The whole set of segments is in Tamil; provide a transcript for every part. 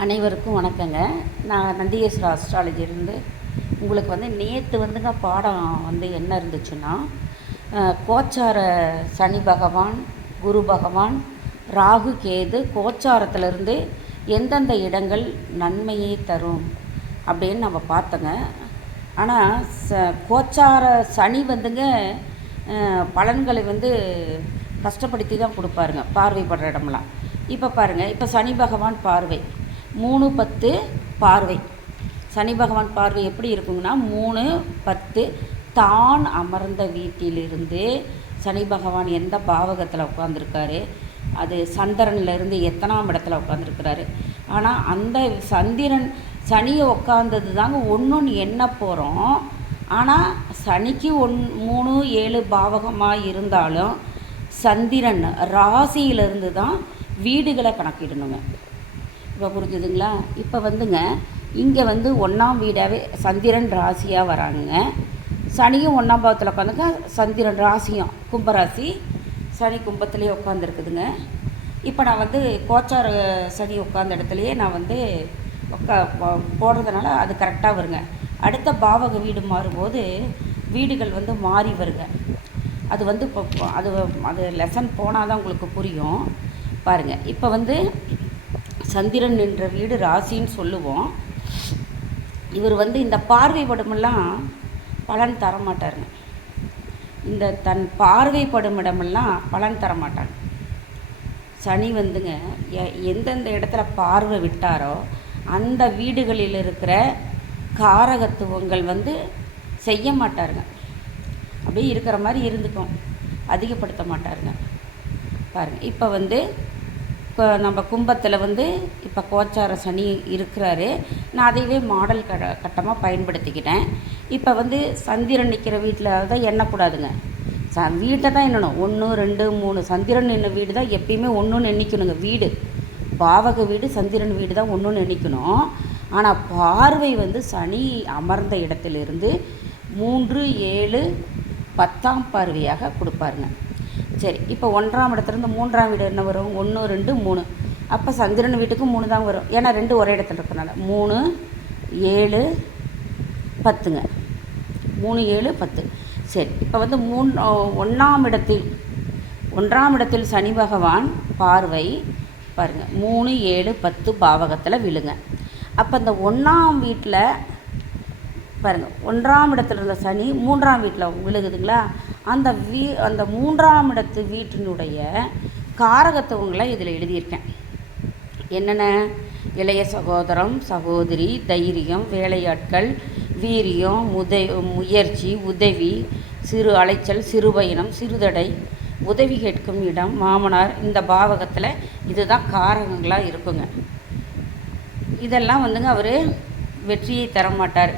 அனைவருக்கும் வணக்கங்க. நான் நந்திகேஸ்வர அஸ்ட்ராலஜிலேருந்து உங்களுக்கு நேற்று பாடம் என்ன இருந்துச்சுன்னா, கோச்சார சனி பகவான், குரு பகவான், ராகு கேது கோச்சாரத்திலிருந்து எந்தெந்த இடங்கள் நன்மையை தரும் அப்படின்னு நம்ம பார்த்தோங்க. ஆனால் கோச்சார சனி பலன்களை கஷ்டப்படுத்தி தான் கொடுப்பாருங்க பார்வைப்படுற இடமெல்லாம். இப்போ பாருங்கள், இப்போ சனி பகவான் பார்வை 3-10 பார்வை. சனி பகவான் பார்வை எப்படி இருக்குங்கன்னா 3-10 தான் அமர்ந்த வீட்டிலிருந்து சனி பகவான் எந்த பாவகத்தில் உட்காந்துருக்காரு, அது சந்திரன்லேருந்து எத்தனாம் இடத்துல உட்காந்துருக்கிறாரு. ஆனால் அந்த சனியை உட்காந்தது தாங்க ஒன்று எண்ண போகிறோம். ஆனால் சனிக்கு 3-7 பாவகமாக இருந்தாலும் சந்திரன் ராசியிலிருந்து தான் வீடுகளை கணக்கிடணுங்க. இப்போ புரிஞ்சுதுங்களா? இப்போ இங்கே 1ஆம் வீடாகவே சந்திரன் ராசியாக வராங்க. சனியும் 1ஆம் பாவத்தில் உட்காந்துங்க. சந்திரன் ராசியும் கும்பராசி, சனி கும்பத்துலேயே உட்காந்துருக்குதுங்க. இப்போ நான் கோச்சார சனி உட்காந்த இடத்துலையே நான் போடுறதுனால அது கரெக்டாக வருங்க. அடுத்த பாவக வீடு மாறும்போது வீடுகள் மாறி வருங்க. அது இப்போ அது லெசன் போனால் தான் உங்களுக்கு புரியும். பாருங்கள், இப்போ சந்திரன் என்ற வீடு ராசின்னு சொல்லுவோம். இவர் இந்த பார்வைப்படமெல்லாம் பலன் தரமாட்டாருங்க. இந்த தன் பார்வைப்படும் இடமெல்லாம் பலன் தரமாட்டாங்க. சனி எந்தெந்த இடத்துல பார்வை விட்டாரோ அந்த வீடுகளில் இருக்கிற காரகத்துவங்கள் செய்ய மாட்டாருங்க. அப்படியே இருக்கிற மாதிரி இருந்துக்கும், அதிகப்படுத்த மாட்டாருங்க. பாருங்கள், இப்போ நம்ம கும்பத்தில் இப்போ கோச்சார சனி இருக்கிறாரு. நான் அதையவே மாடல் கட்டமாக பயன்படுத்திக்கிட்டேன். இப்போ சந்திரன் நிற்கிற வீட்டில் தான் எண்ணக்கூடாதுங்க. வீட்டை தான் எண்ணணும். 1, 2, 3 சந்திரன் என்ன வீடு தான் எப்பயுமே 1ன்னு எண்ணிக்கணுங்க. வீடு பாவக வீடு சந்திரன் வீடு தான் 1ன்னு எண்ணிக்கணும். ஆனால் பார்வை சனி அமர்ந்த இடத்திலிருந்து 3, 7, 10ஆம் பார்வையாக கொடுப்பாருங்க. சரி, இப்போ 1ஆம் இடத்துலேருந்து 3ஆம் வீடு என்ன வரும்? 1, 2, 3. அப்போ சந்திரன் வீட்டுக்கு 3 தான் வரும். ஏன்னா 2 ஒரே இடத்துல இருக்கிறனால 3, 7, 10ங்க. 3, 7, 10. சரி, இப்போ 1ஆம் இடத்தில் சனி பகவான் பார்வை பாருங்கள் 3, 7, 10 பாவகத்தில் விழுங்க. அப்போ இந்த 1ஆம் வீட்டில் பாருங்கள், 1ஆம் இடத்துல இருந்த சனி 3ஆம் வீட்டில் விழுகுதுங்களா? அந்த 3ஆம் இடத்து வீட்டினுடைய காரகத்துவங்களை இதில் எழுதியிருக்கேன். என்னென்ன? இளைய சகோதரம், சகோதரி, தைரியம், வேலையாட்கள், வீரியம், முயற்சி, உதவி, சிறு அலைச்சல், சிறு பயணம், சிறுதடை, உதவி கேட்கும் இடம், மாமனார். இந்த பாவகத்தில் இதுதான் காரகங்களாக இருக்குங்க. இதெல்லாம் அவர் வெற்றியை தரமாட்டார்.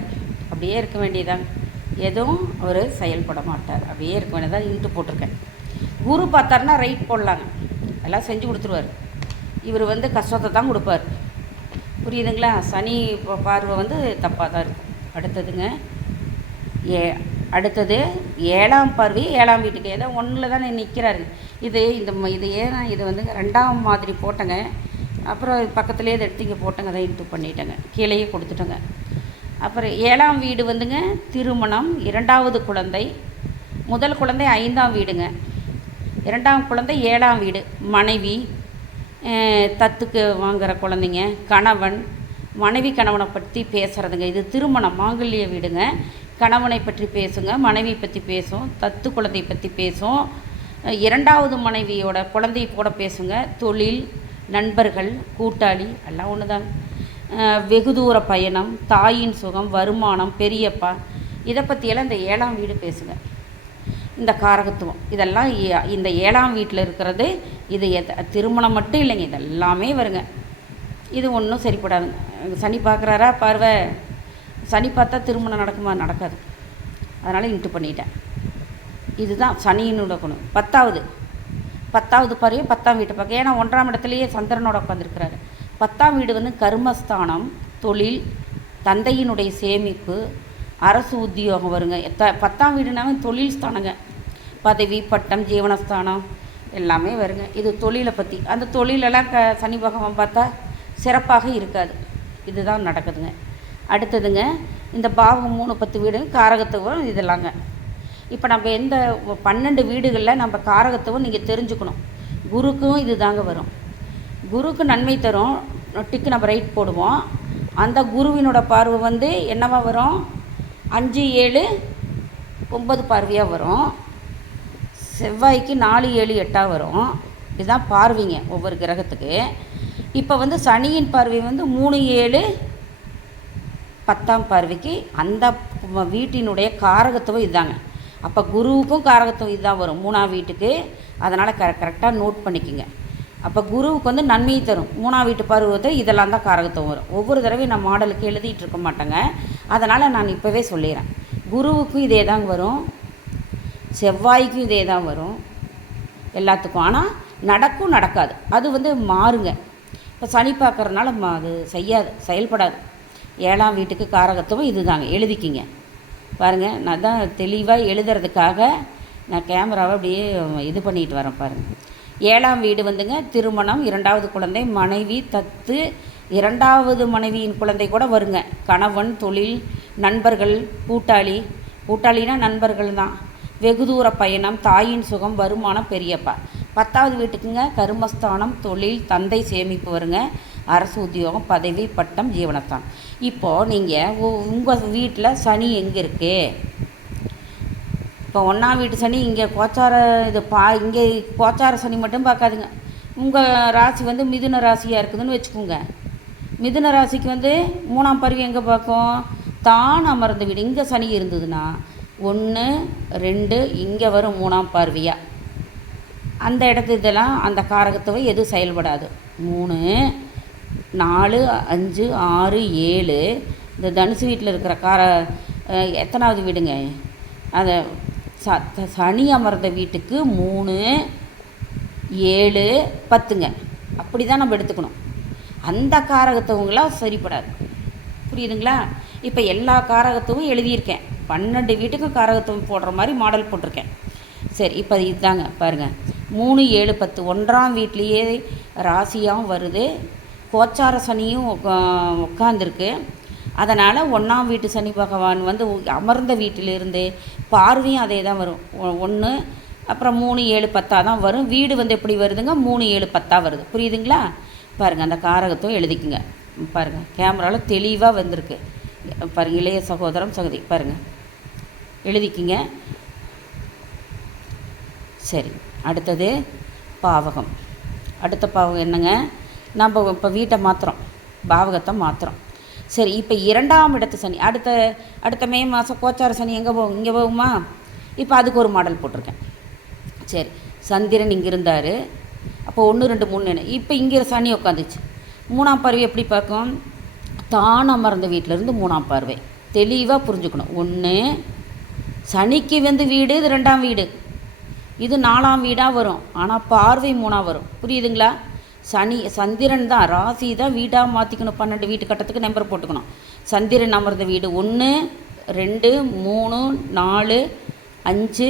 அப்படியே இருக்க வேண்டியதாங்க. எதுவும் அவர் செயல்பட மாட்டார். அப்படியே இருக்க வேண்டியதான். இன்ட்டு போட்டிருக்கேன். குரு பார்த்தாருன்னா ரைட் போடலாங்க, எல்லாம் செஞ்சு கொடுத்துருவார். இவர் கஷ்டத்தை தான் கொடுப்பார். புரியுதுங்களா? சனி பார்வை தப்பாக தான் இருக்கும். அடுத்தது 7ஆம் பார்வை 7ஆம் வீட்டுக்கு ஏதோ 1ல் தானே நிற்கிறாரு. இது ஏன்னா இது 2ஆம் மாதிரி போட்டேங்க. அப்புறம் பக்கத்துலேயே இதை எடுத்து இங்கே போட்டேங்க. அதை இன்ட்டு பண்ணிட்டேங்க, கீழேயே கொடுத்துட்டேங்க. அப்புறம் 7ஆம் வீடு திருமணம், 2வது குழந்தை, முதல் குழந்தை 5ஆம் வீடுங்க, 2ஆம் குழந்தை 7ஆம் வீடு, மனைவி, தத்துக்கு வாங்குகிற குழந்தைங்க, கணவன், மனைவி கணவனை பற்றி பேசுகிறதுங்க. இது திருமணம் மாங்கல்ய வீடுங்க. கணவனை பற்றி பேசுங்க, மனைவி பற்றி பேசும், தத்து குழந்தை பற்றி பேசும், 2வது மனைவியோட குழந்தை கூட பேசுங்க. தொழில், நண்பர்கள், கூட்டாளி எல்லாம் ஒன்று தாங்க. வெகு தூர பயணம், தாயின் சுகம், வருமானம், பெரியப்பா, இதை பற்றியெல்லாம் இந்த 7ஆம் வீடு பேசுங்க. இந்த காரகத்துவம் இதெல்லாம் இந்த 7ஆம் வீட்டில் இருக்கிறது. இது திருமணம் மட்டும் இல்லைங்க, இதெல்லாமே வருங்க. இது ஒன்றும் சரிப்படாதுங்க. சனி பார்க்குறாரா பார்வை, சனி பார்த்தா திருமணம் நடக்குமா? நடக்காது. அதனால் இன்ட்டு பண்ணிட்டேன். இதுதான் சனியினோட குணம். 10வது பார்வை 10ஆம் வீட்டை பார்க்க. ஏன்னா 1ஆம் இடத்துலையே சந்திரனோட உட்காந்துருக்கிறாரு. 10ஆம் வீடு கர்மஸ்தானம், தொழில், தந்தையினுடைய சேமிப்பு, அரசு உத்தியோகம் வருங்க. 10ஆம் வீடுனாவே தொழில் ஸ்தானங்க. பதவி, பட்டம், ஜீவனஸ்தானம் எல்லாமே வருங்க. இது தொழிலை பற்றி. அந்த தொழிலெல்லாம் சனி பகவான் பார்த்தா சிறப்பாக இருக்காது. இதுதான் நடக்குதுங்க. அடுத்ததுங்க, இந்த பாவகம் 3 10 வீடு காரகத்துவம் இதெல்லாங்க. இப்போ நம்ம எந்த 12 வீடுகளில் நம்ம காரகத்துவம் நீங்கள் தெரிஞ்சுக்கணும். குருக்கும் இது தாங்க வரும். குருக்கு நன்மை தரும், டிக்கு நம்ம ரைட் போடுவோம். அந்த குருவினோட பார்வை வந்து என்னவா வரும்? 5 7 9 பார்வையாக வரும். செவ்வாய்க்கு 4 7 8 வரும். இதுதான் பார்வைங்க ஒவ்வொரு கிரகத்துக்கு. இப்போ வந்து சனியின் பார்வை வந்து 3 7 10 பார்வைக்கு அந்த வீட்டினுடைய காரகத்துவம் இதுதாங்க. அப்போ குருவுக்கும் காரகத்துவம் இதுதான் வரும் 3ஆம் வீட்டுக்கு. அதனால் கரெக்டாக நோட் பண்ணிக்கோங்க. அப்போ குருவுக்கு வந்து நன்மையை தரும் 3ஆம் வீட்டு பருவத்தை இதெல்லாம் தான் காரகத்துவம் வரும். ஒவ்வொரு தடவையும் நான் மாடலுக்கு எழுதிட்டு இருக்க மாட்டேங்க. அதனால் நான் இப்போவே சொல்லிடுறேன். குருவுக்கும் இதே தான் வரும், செவ்வாய்க்கும் இதே தான் வரும், எல்லாத்துக்கும். ஆனால் நடக்கும் நடக்காது, அது வந்து மாறுங்க. இப்போ சனி பார்க்குறதுனால அது செயல்படாது. 7ஆம் வீட்டுக்கு காரகத்துவம் இது தாங்க. எழுதிக்கிங்க. பாருங்கள், நான் தான் தெளிவாக எழுதுறதுக்காக நான் கேமராவை அப்படியே இது பண்ணிட்டு வரேன் பாருங்கள். 7ஆம் வீடு வந்துங்க திருமணம், 2வது குழந்தை, மனைவி, தத்து, 2வது மனைவியின் குழந்தை கூட வருங்க. கணவன், தொழில், நண்பர்கள், கூட்டாளினா நண்பர்கள் தான், வெகு தூர பயணம், தாயின் சுகம், வருமானம், பெரியப்பா. 10வது வீட்டுக்குங்க கர்மஸ்தானம், தொழில், தந்தை சேமிப்பு வருங்க, அரசு உத்தியோகம், பதவி, பட்டம், ஜீவனத்தான். இப்போது நீங்கள் உங்கள் வீட்டில் சனி எங்கே இருக்குது? இப்போ 1ஆம் வீட்டு சனி இங்கே கோச்சார இங்கே கோச்சார சனி மட்டும் பார்க்காதுங்க. உங்கள் ராசி வந்து மிதுன ராசியாக இருக்குதுன்னு வச்சுக்கோங்க. மிதுன ராசிக்கு வந்து 3ஆம் பார்வை எங்கே பார்க்கும்? தான் அமர்ந்த வீடு. இங்கே சனி இருந்ததுன்னா 1 2 இங்கே வரும் 3ஆம் பார்வையாக. அந்த இதெல்லாம் அந்த காரகத்துவை எதுவும் செயல்படாது. 3 4 5 6 7 இந்த தனுசு வீட்டில் இருக்கிற எத்தனாவது வீடுங்க? அதை சனி அமர்ந்த வீட்டுக்கு 3 7 10ங்க. அப்படி தான் நம்ம எடுத்துக்கணும். அந்த காரகத்துவங்களாம் சரிப்படாது. புரியுதுங்களா? இப்போ எல்லா காரகத்துவம் எழுதியிருக்கேன். 12 வீட்டுக்கும் காரகத்துவம் போடுற மாதிரி மாடல் போட்டிருக்கேன். சரி, இப்போ இதுதாங்க பாருங்கள். 3 7 10 1ஆம் வீட்லேயே ராசியாகவும் வருது, கோச்சார சனியும் உட்காந்துருக்கு. அதனால் 1ஆம் வீட்டு சனி பகவான் வந்து அமர்ந்த வீட்டிலிருந்து பார்வையும் அதே தான் வரும். 1 அப்புறம் 3 7 10 தான் வரும். வீடு வந்து எப்படி வருதுங்க? 3 7 10 வருது. புரியுதுங்களா? பாருங்கள், அந்த காரகத்துவம் எழுதிக்குங்க. பாருங்கள், கேமராவில் தெளிவாக வந்திருக்கு பாருங்கள். இளைய சகோதரம் சகோதரி பாருங்கள், எழுதிக்கிங்க. சரி, அடுத்தது பாவகம். அடுத்த பாவகம் என்னங்க? நம்ம இப்போ வீட்டை மாற்றுறோம், பாவகத்தை மாற்றுறோம். சரி, இப்போ 2ஆம் இடத்து சனி அடுத்த மே மாதம் கோச்சார சனி எங்கே போகும்? இங்கே போகுமா? இப்போ அதுக்கு ஒரு மாடல் போட்டிருக்கேன். சரி, சந்திரன் இங்கே இருந்தார். அப்போ 1 2 3 இப்போ இங்கே சனி உட்காந்துச்சு. 3ஆம் பார்வை எப்படி பார்க்கும்? தான் அமர்ந்த வீட்டிலேருந்து 3ஆம் பார்வை. தெளிவாக புரிஞ்சுக்கணும். 1 சனிக்கு வந்து வீடு, இது 2ஆம் வீடு, இது 4ஆம் வீடாக வரும். ஆனால் பார்வை 3ஆக வரும். புரியுதுங்களா? சந்திரன் தான் ராசி தான் வீடாக மாற்றிக்கணும். 12 வீட்டு கட்டத்துக்கு நம்பர் போட்டுக்கணும். சந்திரன் அமர்ந்த வீடு 1 2 3 4 5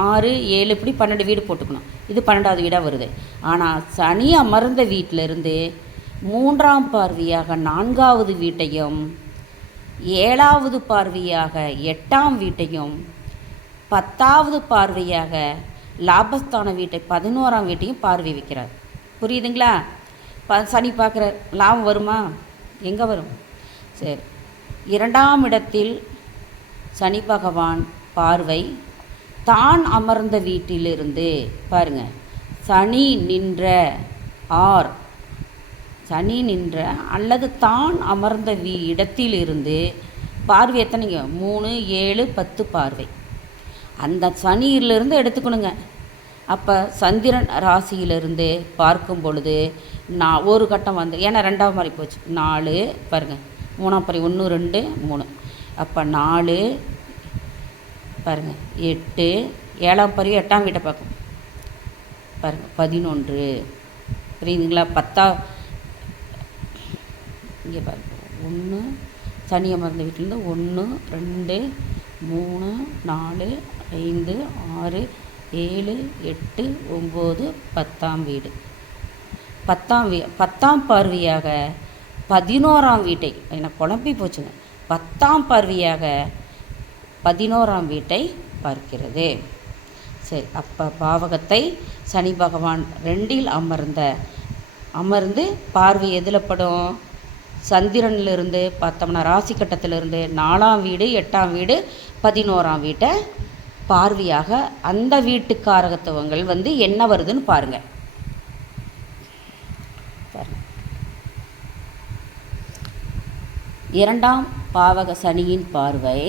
6 7 இப்படி 12 வீடு போட்டுக்கணும். இது 12வது வீடாக வருது. ஆனால் சனி அமர்ந்த வீட்டிலிருந்து 3ஆம் பார்வையாக 4வது வீட்டையும், 7வது பார்வையாக 8ஆம் வீட்டையும், 10வது பார்வையாக லாபஸ்தான வீட்டை 11ஆம் வீட்டையும் பார்வை வைக்கிறார். புரியுதுங்களா? சனி பார்க்குற லாபம் வருமா? எங்கே வரும்? சரி, 2ஆம் இடத்தில் சனி பகவான் பார்வை தான் அமர்ந்த வீட்டிலிருந்து பாருங்கள். சனி நின்ற அல்லது தான் அமர்ந்த இடத்திலிருந்து பார்வை எத்தனைங்க? 3 7 10 பார்வை. அந்த சனியிலிருந்து எடுத்துக்கணுங்க. அப்போ சந்திரன் ராசியிலிருந்து பார்க்கும் பொழுது நான் ஒரு கட்டம் வந்து, ஏன்னா 2ஆம் மாதிரி போச்சு, 4 பாருங்கள், 3ஆம் பறி 1 2 3, அப்போ 4 பாருங்கள் 8, 7ஆம் பறி 8ஆம் வீட்டை பார்க்கும் பாருங்கள் 11. புரியுதுங்களா? 10 இங்கே பாருங்கள் 1 சனி அமர்ந்த வீட்டிலேருந்து 1 2 3 4 5 6 7 8 9 10ஆம் வீடு. 10ஆம் பார்வையாக 11ஆம் வீட்டை, எனக்கு குழம்பி போச்சுங்க, 10ஆம் பார்வையாக 11ஆம் வீட்டை பார்க்கிறது. சரி, அப்போ பாவகத்தை சனி பகவான் 2இல் அமர்ந்து பார்வை எதில் படும்? சந்திரனிலிருந்து பார்த்தோம்னா ராசி கட்டத்திலிருந்து 4ஆம் வீடு, 8ஆம் வீடு, 11ஆம் வீட்டை பார்வையாக அந்த வீட்டுக்காரகத்துவங்கள் என்ன வருதுன்னு பாருங்கள். இரண்டாம் பாவக சனியின் பார்வை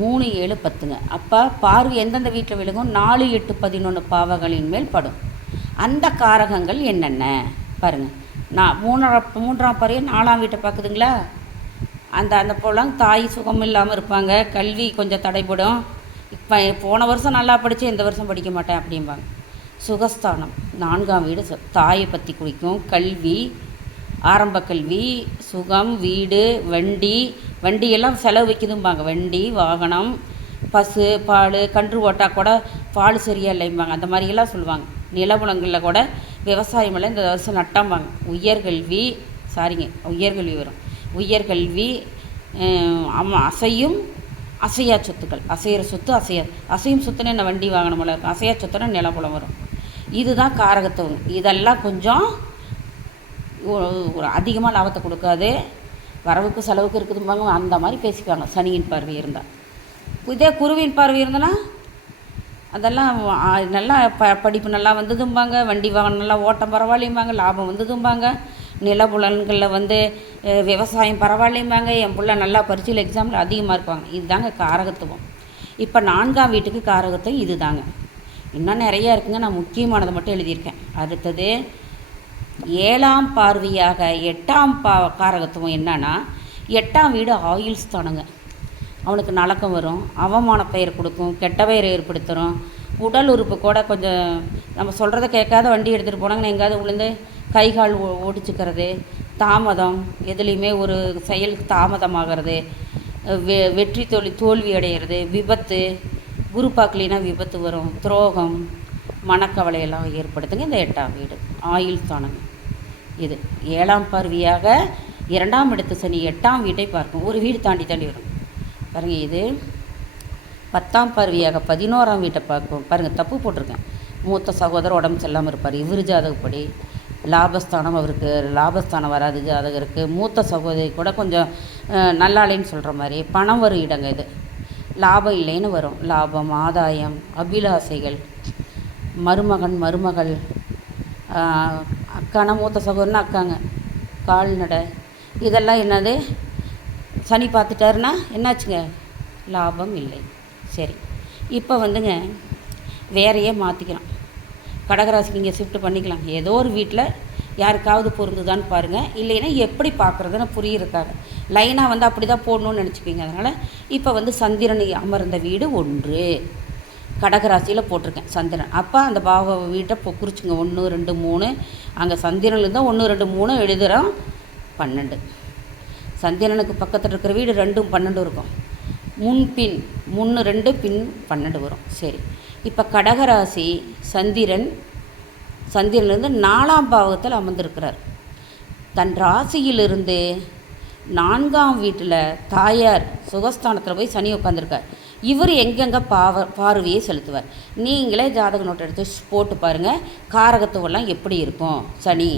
3, 7, 10ங்க. அப்போ பார்வை எந்தெந்த வீட்டில் விழுகும்? 4, 8, 11 பாவகளின் மேல் படும். அந்த காரகங்கள் என்னென்ன பாருங்கள். நான் மூன்றாம் பார்வையை 4ஆம் வீட்டை பார்க்குதுங்களா? அந்த போலாம் தாய் சுகம் இல்லாமல் இருப்பாங்க, கல்வி கொஞ்சம் தடைப்படும். இப்போ போன வருஷம் நல்லா படித்து இந்த வருஷம் படிக்க மாட்டேன் அப்படிம்பாங்க. சுகஸ்தானம் 4ஆம் வீடு தாயை பற்றி குறிக்கும். கல்வி, ஆரம்ப கல்வி, சுகம், வீடு, வண்டியெல்லாம் செலவு வைக்குதும்பாங்க. வண்டி, வாகனம், பசு, பால், கன்று ஓட்டால் கூட பால் சரியா இல்லைம்பாங்க. அந்த மாதிரியெல்லாம் சொல்லுவாங்க. நிலபுலங்களில் கூட விவசாயமெல்லாம் இந்த வருஷம் நட்டாம்பாங்க. உயர்கல்வி வரும். உயர்கல்வி, அசையா சொத்துக்கள், அசைகிற சொத்து, அசையும் சொத்துன்னு என்ன வண்டி வாகனமெல்லாம் இருக்கும். அசையா சொத்துன்னா நிலபுலம் வரும். இதுதான் காரகத்துவம். இதெல்லாம் கொஞ்சம் ஒரு அதிகமாக லாபத்தை கொடுக்காது, வரவுக்கு செலவுக்கு இருக்குதும்பாங்க. அந்த மாதிரி பேசிக்குவாங்க சனியின் பார்வை இருந்தால். இதே குருவின் பார்வை இருந்தனா அதெல்லாம் நல்லா படிப்பு நல்லா வந்ததும்பாங்க, வண்டி வாகனம் நல்லா ஓட்டம் பரவாயில்லைம்பாங்க, லாபம் வந்ததும்பாங்க, நிலபுலன்களில் விவசாயம் பரவாயில்லைம்பாங்க, என் பிள்ளை நல்லா பரீட்சையில் எக்ஸாமில் அதிகமாக இருப்பாங்க. இதுதாங்க காரகத்துவம். இப்போ 4ஆம் வீட்டுக்கு காரகத்துவம் இது தாங்க. இன்னும் நிறையா இருக்குங்க, நான் முக்கியமானதை மட்டும் எழுதியிருக்கேன். அடுத்தது 7ஆம் பார்வையாக 8ஆம் காரகத்துவம் என்னன்னா, 8ஆம் வீடு ஆயுள் ஸ்தானங்க. அவனுக்கு நலக்கம் வரும், அவமான பெயர் கொடுக்கும், கெட்ட பெயரை ஏற்படுத்துகிறோம். உடல் உறுப்பு கூட கொஞ்சம் நம்ம சொல்கிறத கேட்காத வண்டி எடுத்துகிட்டு போனாங்கன்னு எங்கேயாவது விழுந்து கை கால் ஒடிச்சுக்கிறது, தாமதம், எதுலேயுமே ஒரு செயலுக்கு தாமதமாகிறது, வெற்றி தோல்வி அடைகிறது, விபத்து, குரு பார்க்கலினா விபத்து வரும், துரோகம், மனக்கவலையெல்லாம் ஏற்படுத்துங்க இந்த 8ஆம் வீடு ஆயுள் ஸ்தானங்க. இது 7ஆம் பார்வையாக 2ஆம் இடத்து சனி 8ஆம் வீட்டை பார்க்கும். ஒரு வீடு தாண்டி வரும் பாருங்கள். இது 10ஆம் பார்வையாக 11ஆம் வீட்டை பார்க்கும். பாருங்கள், தப்பு போட்டிருக்கேன். மூத்த சகோதரர் உடம்பு செல்லாமல் இருப்பார். இவர் ஜாதகப்படி லாபஸ்தானம், அவருக்கு லாபஸ்தானம் வராது ஜாதகருக்கு. மூத்த சகோதரி கூட கொஞ்சம் நல்லாளேன்னு சொல்கிற மாதிரி பணம் வரும் இடங்க. இது லாபம் இல்லைன்னு வரும். லாபம், ஆதாயம், அபிலாசைகள், மருமகள், அக்கானா மூத்த சகோதரனா அக்காங்க, கால்நடை, இதெல்லாம் என்னது சனி பார்த்துட்டாருன்னா என்னாச்சுங்க? லாபம் இல்லை. சரி, இப்போ வேறையே மாற்றிக்கலாம். கடகராசிக்கு இங்கே ஷிஃப்ட் பண்ணிக்கலாம். ஏதோ ஒரு வீட்டில் யாருக்காவது பொருந்துதான்னு பாருங்கள். இல்லைன்னா எப்படி பார்க்குறதுன்னு புரியிருக்காங்க. லைனாக அப்படி தான் போடணும்னு நினச்சிப்பீங்க. அதனால் இப்போ சந்திரன் அமர்ந்த வீடு 1 கடகராசியில் போட்டிருக்கேன் சந்திரன். அப்போ அந்த பாவ வீட்டை குறிச்சுங்க. 1, 2, 3. அங்கே சந்திரன்லேருந்து 1, 2, 3 எழுதுகிறோம். 12. சந்திரனுக்கு பக்கத்தில் இருக்கிற வீடு 2, 12 இருக்கும். முன்பின் 3, 2, பின் 12 வரும். சரி, இப்போ கடகராசி சந்திரன்லேருந்து 4ஆம் பாவகத்தில் அமர்ந்திருக்கிறார். தன் ராசியிலிருந்து 4ஆம் வீட்டில் தாயார் சுகஸ்தானத்தில் போய் சனி உட்காந்துருக்கார். இவர் எங்கெங்கே பார்வையை செலுத்துவார்? நீங்களே ஜாதக நோட்டை எடுத்து போட்டு பாருங்கள். காரகத்துவெல்லாம் எப்படி இருக்கும்? சனி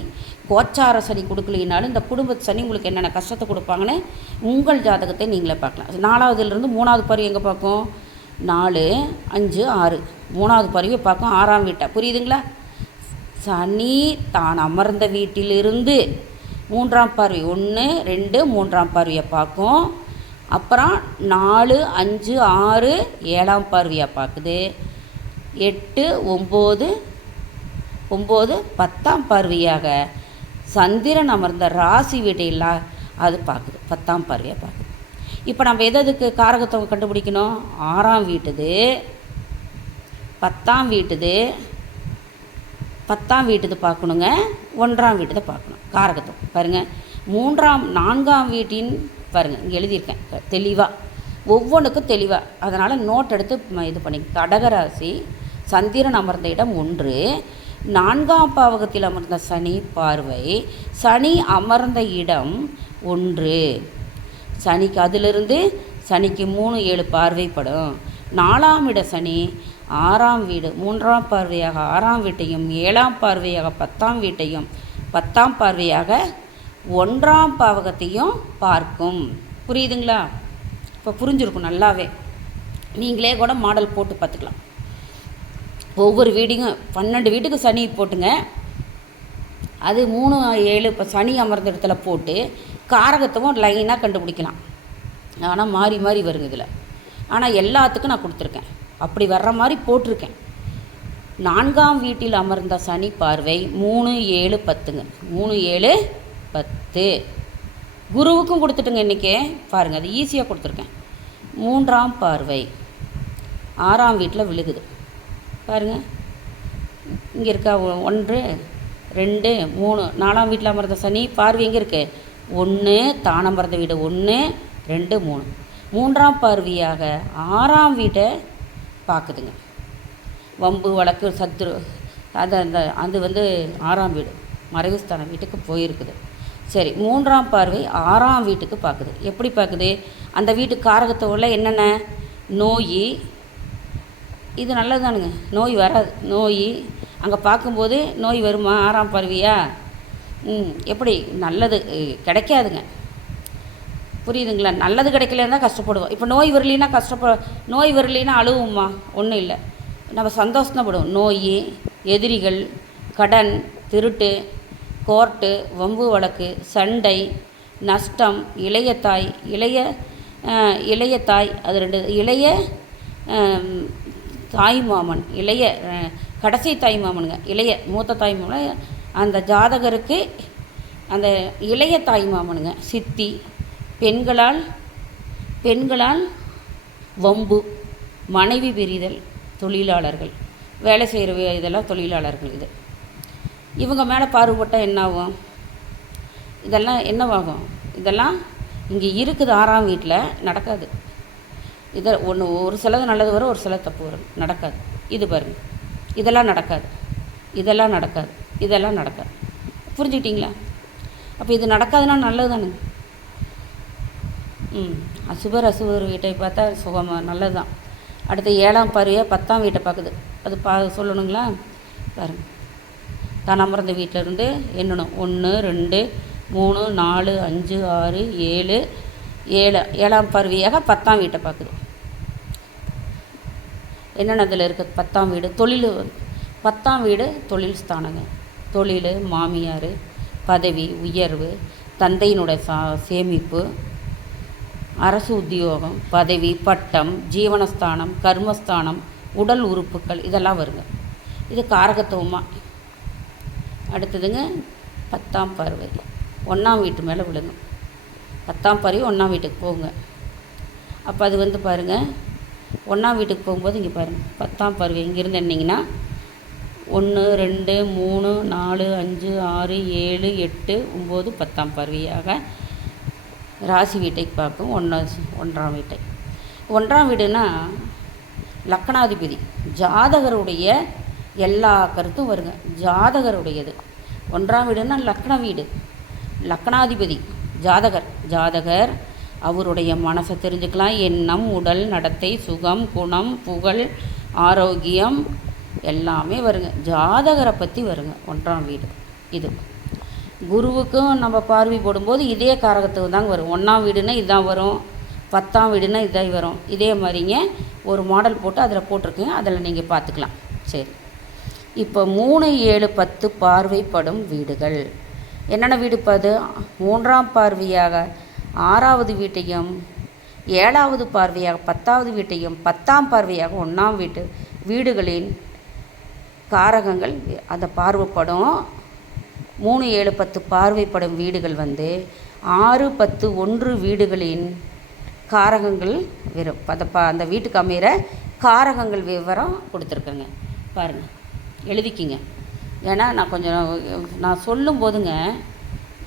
கோச்சார சனி கொடுக்கலினாலும் இந்த குடும்ப சனி உங்களுக்கு என்னென்ன கஷ்டத்தை கொடுப்பாங்கன்னு உங்கள் ஜாதகத்தை நீங்களே பார்க்கலாம். 4ஆவதுலேருந்து 3ஆவது பார்வை எங்கே பார்க்கும்? 4, 5, 6 3ஆவது பார்வையை பார்க்கும். 6ஆம் வீட்டை புரியுதுங்களா? சனி தான் அமர்ந்த வீட்டிலிருந்து 3ஆம் பார்வை 1, 2, 3ஆம் பார்வையை பார்க்கும். அப்புறம் 4, 5, 6 7ஆம் பார்வையாக பார்க்குது. 8, 9, 10ஆம் பார்வையாக சந்திரன் அமர்ந்த ராசி வீட்டையெல்லாம் அது பார்க்குது. 10ஆம் பார்வையாக பார்க்குது. இப்போ நம்ம எதுக்கு காரகத்துவம் கண்டுபிடிக்கணும்? 6ஆம் வீட்டுது, 10ஆம் வீட்டுது பார்க்கணுங்க. 1ஆம் வீட்டுதை பார்க்கணும். காரகத்துவம் பாருங்கள். 4ஆம் வீட்டின் பாருங்கள், இங்கே எழுதியிருக்கேன் தெளிவாக, ஒவ்வொன்றுக்கும் தெளிவாக. அதனால் நோட் எடுத்து இது பண்ணி. கடகராசி சந்திரன் அமர்ந்த இடம் 1, 4ஆம் பாவகத்தில் அமர்ந்த சனி பார்வை சனி அமர்ந்த இடம் 1. சனிக்கு அதிலிருந்து சனிக்கு 3 7 பார்வைப்படும். 4ஆம் இட சனி 6ஆம் வீடு 3ஆம் பார்வையாக 6ஆம் வீட்டையும் 7ஆம் பார்வையாக 10ஆம் வீட்டையும் 10ஆம் பார்வையாக 1ஆம் பாவகத்தையும் பார்க்கும். புரியுதுங்களா? இப்போ புரிஞ்சிருக்கும் நல்லாவே. நீங்களே கூட மாடல் போட்டு பார்த்துக்கலாம். ஒவ்வொரு வீடையும் 12 வீட்டுக்கு சனி போட்டுங்க. அது 3 7 இப்போ சனி அமர்ந்த இடத்துல போட்டு காரகத்துவம் லைனாக கண்டுபிடிக்கலாம். ஆனால் மாறி மாறி வருங்க இதில். ஆனால் எல்லாத்துக்கும் நான் கொடுத்துருக்கேன். அப்படி வர்ற மாதிரி போட்டிருக்கேன். 4ஆம் வீட்டில் அமர்ந்த சனி பார்வை 3 7 10ங்க. 3 7 10. குருவுக்கும் கொடுத்துட்டுங்க. இன்றைக்கே பாருங்கள், அது ஈஸியாக கொடுத்துருக்கேன். 3ஆம் பார்வை 6ஆம் வீட்டில் விழுகுது பாருங்கள். இங்கே இருக்கா 1 2 3. 4ஆம் வீட்டில் அமர்ந்த சனி பார்வை எங்கே இருக்குது? 1 தான் அமர்ந்த வீடு 1 2 3. 3ஆம் பார்வையாக 6ஆம் வீட்டை பார்க்குதுங்க. வம்பு வழக்கு சத்துரு அது வந்து 6ஆம் வீடு மறைவு ஸ்தான வீட்டுக்கு போயிருக்குது. சரி, 3ஆம் பார்வை 6ஆம் வீட்டுக்கு பார்க்குது. எப்படி பார்க்குது? அந்த வீட்டு காரகத்தோட என்னென்ன நோய், இது நல்லது தானுங்க. நோய் வராது. நோய் அங்கே பார்க்கும்போது நோய் வருமா? 6ஆம் பார்வையா? எப்படி நல்லது கிடைக்காதுங்க. புரியுதுங்களா? நல்லது கிடைக்கலன்னு தான் கஷ்டப்படுவோம். இப்போ நோய் வரலின்னா நோய் வரலின்னா அழுவுமா? ஒன்றும் இல்லை, நம்ம சந்தோஷப்படுவோம். நோய், எதிரிகள், கடன், திருட்டு, கோர்ட்டு, வம்பு வழக்கு, சண்டை, நஷ்டம், இளைய தாய், அது 2 இளைய தாய் மாமன், இளைய கடைசி தாய் மாமனுங்க. இளைய மூத்த தாய் மாமன் அந்த ஜாதகருக்கு அந்த இளைய தாய் மாமனுங்க. சித்தி, பெண்களால் வம்பு, மனைவி பிரிதல், தொழிலாளர்கள் வேலை செய்கிற இதெல்லாம் தொழிலாளர்கள். இவங்க மேலே பார்வைப்பட்டால் என்னாகும்? இதெல்லாம் என்னவாகும்? இதெல்லாம் இங்கே இருக்குது 6ஆம் வீட்டில் நடக்காது. ஒரு சிலது நல்லது வரும், ஒரு சில தப்பு வரும், நடக்காது. இது பாருங்கள், இதெல்லாம் நடக்காது. புரிஞ்சுக்கிட்டீங்களா? அப்போ இது நடக்காதுன்னா நல்லது தானுங்க. அசுபர் வீட்டை பார்த்தா சுகமாக நல்லது தான். அடுத்து 7ஆம் பார்வையாக 10ஆம் வீட்டை பார்க்குது. அது சொல்லணுங்களா? பாருங்கள், தான் அமர்ந்த வீட்டிலேருந்து எண்ணணும். 1 2 3 4 5 6 7 7ஆம் பார்வையாக 10ஆம் வீட்டை பார்க்குது. என்னென்ன அதில் இருக்குது? 10ஆம் வீடு தொழில். 10ஆம் வீடு தொழில் ஸ்தானங்க. தொழில், மாமியார், பதவி உயர்வு, தந்தையினுடைய சேமிப்பு, அரசு உத்தியோகம், பதவி, பட்டம், ஜீவனஸ்தானம், கர்மஸ்தானம், உடல் உறுப்புகள், இதெல்லாம் வருங்க. இது காரகத்துவமாக. அடுத்ததுங்க 10ஆம் பார்வை 1ஆம் வீட்டு மேலே விழுங்க. 10ஆம் பார்வை 1ஆம் வீட்டுக்கு போங்க. அப்போ அது வந்து பாருங்கள், 1ஆம் வீட்டுக்கு போகும்போது இங்கே பாருங்கள், 10ஆம் பார்வை இங்கேருந்து என்னிங்கன்னா 1 2 3 4 5 6 7 8 9 10ஆம் பார்வையாக ராசி வீட்டை பார்க்கும். 1ஆம் வீட்டை. 1ஆம் வீடுனா லக்னாதிபதி, ஜாதகருடைய எல்லா கருத்தும் வருங்க. ஜாதகருடையது 1ஆம் வீடுனா லக்ன வீடு, லக்னாதிபதி ஜாதகர் அவருடைய மனசை தெரிஞ்சுக்கலாம். எண்ணம், உடல், நடத்தை, சுகம், குணம், புகழ், ஆரோக்கியம் எல்லாமே வருங்க. ஜாதகரை பற்றி வருங்க 1ஆம் வீடு. இது குருவுக்கும் நம்ம பார்வை போடும்போது இதே காரகத்துக்கு தாங்க வரும். 1ஆம் வீடுனா இதுதான் வரும், 10ஆம் வீடுனா இதான் வரும். இதே மாதிரிங்க ஒரு மாடல் போட்டு அதில் போட்டிருக்குங்க, அதில் நீங்கள் பார்த்துக்கலாம். சரி, இப்போ 3 7 10 பார்வைப்படும் வீடுகள் என்னென்ன வீடு? 3ஆம் பார்வையாக 6ஆவது வீட்டையும், 7ஆவது பார்வையாக 10ஆவது வீட்டையும், 10ஆம் பார்வையாக 1ஆம் வீடுகளின் காரகங்கள் அந்த பார்வைப்படும். 3 7 10 பார்வைப்படும் வீடுகள் வந்து 6 10 1 வீடுகளின் காரகங்கள் வரும். அந்த வீட்டுக்கு அமைகிற காரகங்கள் விவரம் கொடுத்துருக்கேங்க. பாருங்கள், எழுதிக்கிங்க. ஏன்னா நான் சொல்லும் போதுங்க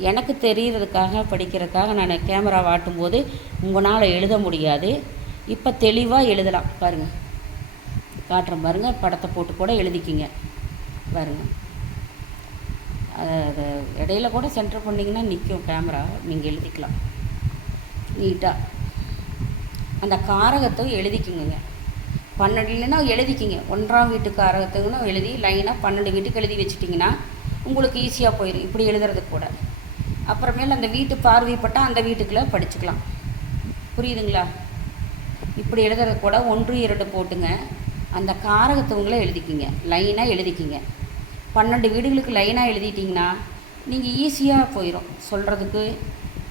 எனக்கு தெரிகிறதுக்காக படிக்கிறதுக்காக நான் கேமரா வாட்டும்போது உங்களால் எழுத முடியாது. இப்போ தெளிவாக எழுதலாம். பாருங்கள், காட்டுறேன் பாருங்கள், படத்தை போட்டு கூட எழுதிக்கிங்க. பாருங்கள். அது இடையில கூட சென்டர் பண்ணிங்கன்னா நிற்கும் கேமரா, நீங்கள் எழுதிக்கலாம் நீட்டாக. அந்த காரகத்தை எழுதிக்குங்க. 12 இல்லைன்னா எழுதிக்கிங்க. 1ஆம் வீட்டு காரகத்துக்குன்னு எழுதி லைனாக 12 வீட்டுக்கு எழுதி வச்சுட்டிங்கன்னா உங்களுக்கு ஈஸியாக போயிடும் இப்படி எழுதுறதுக்கு கூட. அப்புறமேல அந்த வீட்டு பார்வைப்பட்டால் அந்த வீட்டுக்குள்ளே படிச்சுக்கலாம். புரியுதுங்களா? இப்படி எழுதுறது கூட 1, 2 போட்டுங்க. அந்த காரகத்துவங்களை எழுதிக்கிங்க, லைனாக எழுதிக்கிங்க. 12 வீடுகளுக்கு லைனாக எழுதிட்டிங்கன்னா நீங்கள் ஈஸியாக போயிடும். சொல்கிறதுக்கு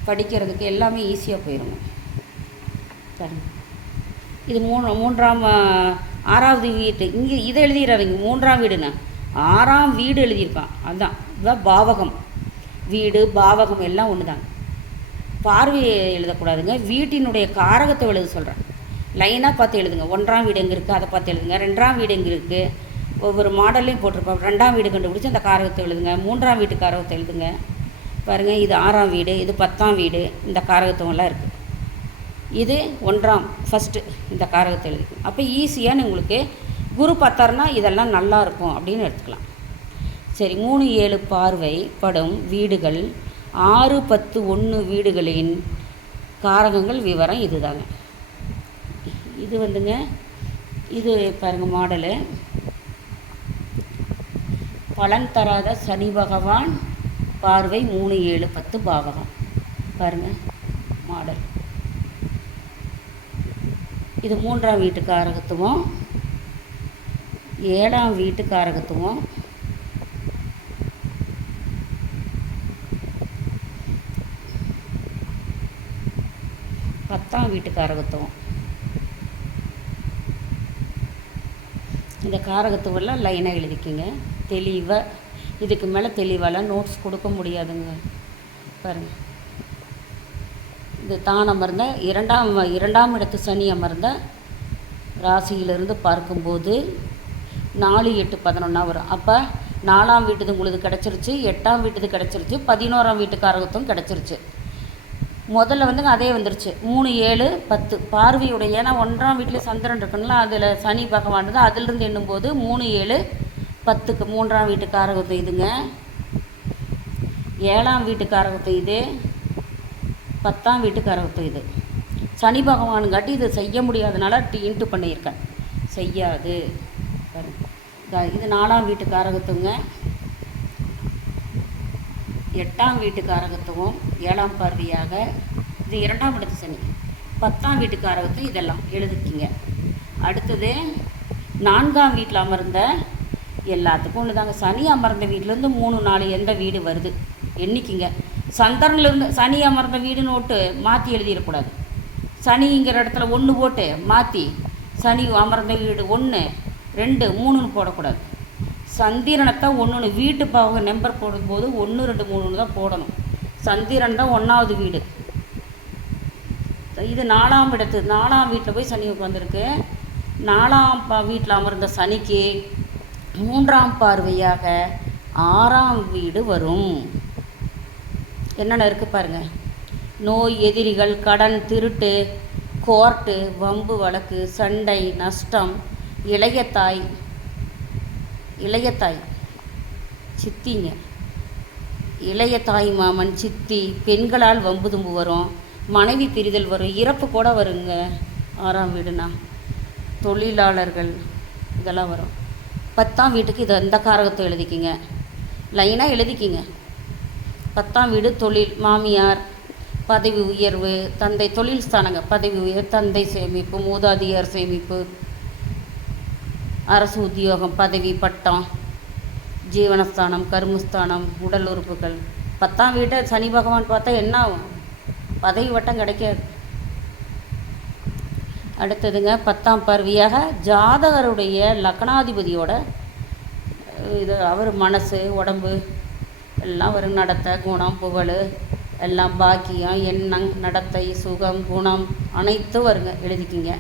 படிக்கிறதுக்கு எல்லாமே ஈஸியாக போயிடுங்க. பாருங்க, இது 6வது வீட்டு. இங்கே இதை எழுதிடுறாதீங்க 3ஆம் வீடுன்னு, 6ஆம் வீடு எழுதியிருக்கான். அதுதான் இதுதான் பாவகம். வீடு பாவகம் எல்லாம் ஒன்று தாங்க. பார்வையை எழுதக்கூடாதுங்க, வீட்டினுடைய காரகத்தை எழுத சொல்கிறேன். லைனாக பார்த்து எழுதுங்க. 1ஆம் வீடு எங்கே இருக்குது அதை பார்த்து எழுதுங்க. 2ஆம் வீடு எங்கே இருக்குது ஒவ்வொரு மாடல்லையும் போட்டிருப்போம். 2ஆம் வீடு கண்டுபிடிச்சி அந்த காரகத்தை எழுதுங்க. 3ஆம் வீட்டு காரகத்தை எழுதுங்க. பாருங்கள், இது 6ஆம் வீடு, இது 10ஆம் வீடு. இந்த காரகத்துவம்லாம் இருக்குது. இது 1ஆம் ஃபஸ்ட்டு இந்த காரகத்தை எழுதிக்கணும். அப்போ ஈஸியாக உங்களுக்கு குரு பார்த்தாருன்னா இதெல்லாம் நல்லா இருக்கும் அப்படின்னு எடுத்துக்கலாம். சரி, 3, 7 பார்வை படும் வீடுகள் 6, 10, 1 வீடுகளின் காரகங்கள் விவரம் இதுதாங்க. இது வந்துங்க, இது பாருங்கள் மாடலு. பலன் தராத சனி பகவான் பார்வை 3, 7, 10 பாவகம். பாருங்கள் மாடல். இது 3ஆம் வீட்டு காரகத்துவம், 7ஆம் வீட்டு காரகத்துவம், 10ஆம் வீட்டு காரகத்துவம். இந்த காரகத்துவெல்லாம் லைனாக எழுதிக்கிங்க தெளிவாக. இதுக்கு மேலே தெளிவாலாம் நோட்ஸ் கொடுக்க முடியாதுங்க. பாருங்கள், இது தான் அமர்ந்த 2ஆம் இடத்து சனி அமர்ந்த ராசியிலிருந்து பார்க்கும்போது 4, 8, 11 வரும். அப்போ 4ஆம் வீட்டுது உங்களுக்கு கிடச்சிருச்சு, 8ஆம் வீட்டுது கிடச்சிருச்சு, 11ஆம் வீட்டு காரகத்துவம் கிடச்சிருச்சு. முதல்ல வந்துங்க அதே வந்துருச்சு 3, 7, 10 பார்வையுடைய. ஏன்னா 1ஆம் வீட்டில் சந்திரன் இருக்குங்களா, அதில் சனி பகவான் தான். அதிலிருந்து எண்ணும்போது 3, 7, 10க்கு 3ஆம் வீட்டு காரகத்தை இதுங்க. 7ஆம் வீட்டு காரகத்தை இது, 10ஆம் வீட்டு காரகத்தை இது. சனி பகவானுங்காட்டி இது செய்ய முடியாதனால இன்ட்டு பண்ணியிருக்கேன், செய்யாது. இது 4ஆம் வீட்டு காரகத்துவங்க, 8ஆம் வீட்டு காரகத்துவம் 7ஆம் பார்வையாக. இது 2ஆம் இடத்து சனி. 10ஆம் வீட்டு காரகத்துவம் இதெல்லாம் எழுதிக்கிங்க. அடுத்தது 4ஆம் வீட்டில் அமர்ந்த எல்லாத்துக்கும் ஒன்று தாங்க. சனி அமர்ந்த வீட்டிலேருந்து 3, 4 எந்த வீடு வருது எண்ணிக்கிங்க. சந்திரன்லேருந்து சனி அமர்ந்த வீடுன்னு ஓட்டு மாற்றி எழுதிடக்கூடாது. சனிங்கிற இடத்துல 1 போட்டு மாற்றி சனி அமர்ந்த வீடு 1, 2, 3ன்னு போடக்கூடாது. சந்திரனைத்தான் 1ன்னு வீட்டு பாவக நம்பர் போடும்போது 1, 2, 3ன்னு தான் போடணும். சந்திரன் தான் 1ஆவது வீடு. இது 4ஆம் இடத்து 4ஆம் வீட்டில் போய் சனி உட்காந்துருக்கு. 4ஆம் வீட்டில் அமர்ந்த சனிக்கு 3ஆம் பார்வையாக 6ஆம் வீடு வரும். என்னென்ன இருக்குது பாருங்கள். நோய், எதிரிகள், கடன், திருட்டு, கோர்ட்டு, வம்பு வழக்கு, சண்டை, நஷ்டம், இளைய தாய் சித்திங்க, இளைய தாய் மாமன், சித்தி, பெண்களால் வம்பு தும்பு வரும், மனைவி பிரிதல் வரும், இறப்பு கூட வருங்க 6ஆம் வீடுனா. தொழிலாளர்கள் இதெல்லாம் வரும். 10ஆம் வீட்டுக்கு இது அந்த காரகத்தை எழுதிக்கிங்க, லைனாக எழுதிக்கிங்க. 10ஆம் வீடு தொழில், மாமியார், பதவி உயர்வு, தந்தை, தொழில் ஸ்தானங்க, பதவி உயர்வு, தந்தை சேமிப்பு, மூதாதியார் சேமிப்பு, அரசு உத்தியோகம், பதவி, பட்டம், ஜீவனஸ்தானம், கர்மஸ்தானம், உடல் உறுப்புகள். 10ஆம் வீட்டை சனி பகவான் பார்த்தா என்ன ஆகும்? பதவி வட்டம் கிடைக்காது. அடுத்ததுங்க 10ஆம் பார்வையாக ஜாதகருடைய லக்னாதிபதியோட இது அவர் மனசு, உடம்பு எல்லாம் வரும். நடத்தை, குணம், புகழ் எல்லாம், பாக்கியம், எண்ணம், நடத்தை, சுகம், குணம் அனைத்தும் வருங்க, எழுதிக்கிங்க.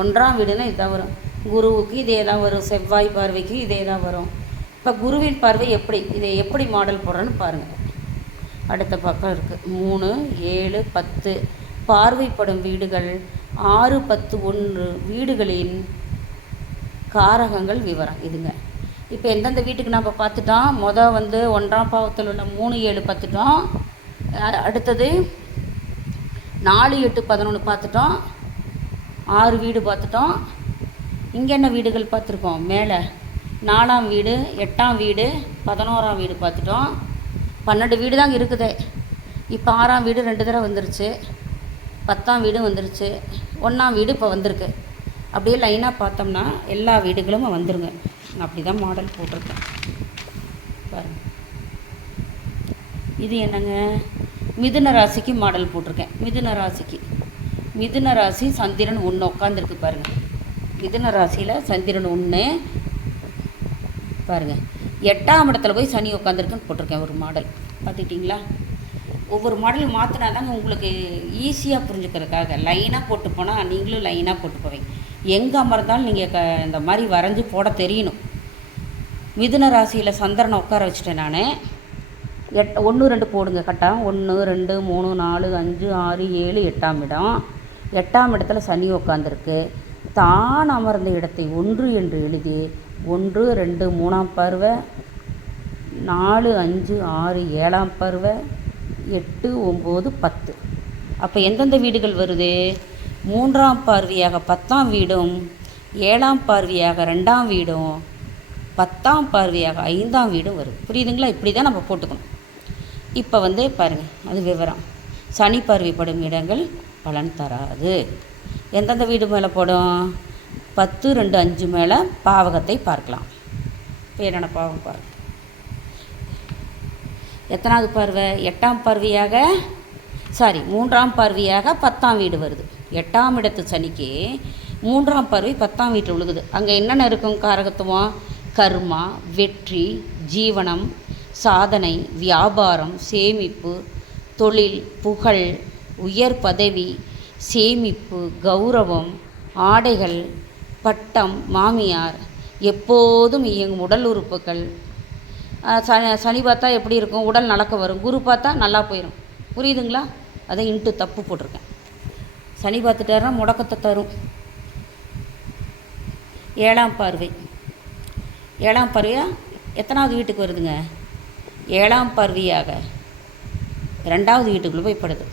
1ஆம் வீடுன்னா இதான் வரும். குருவுக்கு இதே தான் வரும், செவ்வாய் பார்வைக்கு இதே தான் வரும். இப்போ குருவின் பார்வை எப்படி, இதை எப்படி மாடல் போடுறேன்னு பாருங்கள். அடுத்த பக்கம் இருக்குது. 3, 7, 10 பார்வைப்படும் வீடுகள் 6, 10, 1 வீடுகளின் காரகங்கள் விவரம் இதுங்க. இப்போ எந்தெந்த வீட்டுக்கு நம்ம பார்த்துட்டோம். வந்து 1ஆம் பாவத்தில் உள்ள 3, 7 பார்த்துட்டோம். அடுத்தது 4, 8, 11 பார்த்துட்டோம். 6 வீடு பார்த்துட்டோம். இங்கே என்ன வீடுகள் பார்த்துருக்கோம்? மேலே 4ஆம் வீடு, 8ஆம் வீடு, 11ஆம் வீடு பார்த்துட்டோம். 12 வீடு தான் இருக்குது. இப்போ 6ஆம் வீடு 2 தடவை வந்துருச்சு. 10ஆம் வீடு வந்துருச்சு. 1ஆம் வீடு இப்போ வந்திருக்கு. அப்படியே லைனாக பார்த்தோம்னா எல்லா வீடுகளும் வந்துருங்க. நான் அப்படி தான் மாடல் போட்டிருக்கேன் பாருங்கள். இது என்னங்க? மிதுன ராசிக்கு மாடல் போட்டிருக்கேன். மிதுன ராசி சந்திரன் 1 உட்காந்துருக்கு பாருங்கள். மிதுன ராசியில் சந்திரன் 1 பாருங்கள். 8ஆம் இடத்துல போய் சனி உட்காந்துருக்குன்னு போட்டிருக்கேன் ஒரு மாடல். பார்த்துக்கிட்டிங்களா? ஒவ்வொரு மாடல் மாற்றினா தாங்க உங்களுக்கு ஈஸியாக புரிஞ்சுக்கிறதுக்காக லைனாக போட்டு போனால் நீங்களும் லைனாக போட்டு போவீங்க. எங்கே அமர்ந்தாலும் நீங்கள் இந்த மாதிரி வரைஞ்சி போட தெரியணும். மிதுன ராசியில் சந்திரனை உட்கார வச்சுட்டேன் நான். 1, 2 போடுங்க கரெக்டாக. 1, 2, 3, 4, 5, 6, 7, 8ஆம் இடம். 8ஆம் இடத்துல சனி உட்காந்துருக்கு. தான் அமர்ந்த இடத்தை 1 என்று எழுதி 1, 2, 3ஆம் பார்வை, 4, 5, 6, 7ஆம் பார்வை, 8, 9, 10. அப்போ எந்தெந்த வீடுகள் வருது? 3ஆம் பார்வையாக 10ஆம் வீடும், 7ஆம் பார்வையாக 2ஆம் வீடும், 10ஆம் பார்வையாக 5ஆம் வீடும் வருது. புரியுதுங்களா? இப்படி தான் நம்ம போட்டுக்கணும். இப்போ பாருங்கள், அது விவரம். சனி பார்வைப்படும் இடங்கள் பலன் தராது. எந்தெந்த வீடு மேலே போடும்? 10, 2, 5 மேலே பாவகத்தை பார்க்கலாம். இப்போ என்னென்ன பாவகம் பாருங்கள். எத்தனாவது பார்வை? 8ஆம் பார்வையாக 3ஆம் பார்வையாக 10ஆம் வீடு வருது. 8ஆம் இடத்து சனிக்கு 3ஆம் பார்வை 10ஆம் வீட்டில் விழுகுது. அங்கே என்னென்ன இருக்கும் காரகத்துவம்? கர்மா, வெற்றி, ஜீவனம், சாதனை, வியாபாரம், சேமிப்பு, தொழில், புகழ், உயர் பதவி, சேமிப்பு, கௌரவம், ஆடைகள், பட்டம், மாமியார், எப்போதும் இயங்கும் உடல் உறுப்புகள். சனி பார்த்தா எப்படி இருக்கும்? உடல் நடக்க வரும். குரு பார்த்தா நல்லா போயிடும். புரியுதுங்களா? அதை இன்ட்டு தப்பு போட்டிருக்கேன். சனி பார்த்துட்டாருன்னா முடக்கத்தை தரும். 7ஆம் பார்வை. 7ஆம் பார்வையாக எத்தனாவது வீட்டுக்கு வருதுங்க? 7ஆம் பார்வையாக 2ஆவது வீட்டுக்குள்ளே போய் படுது.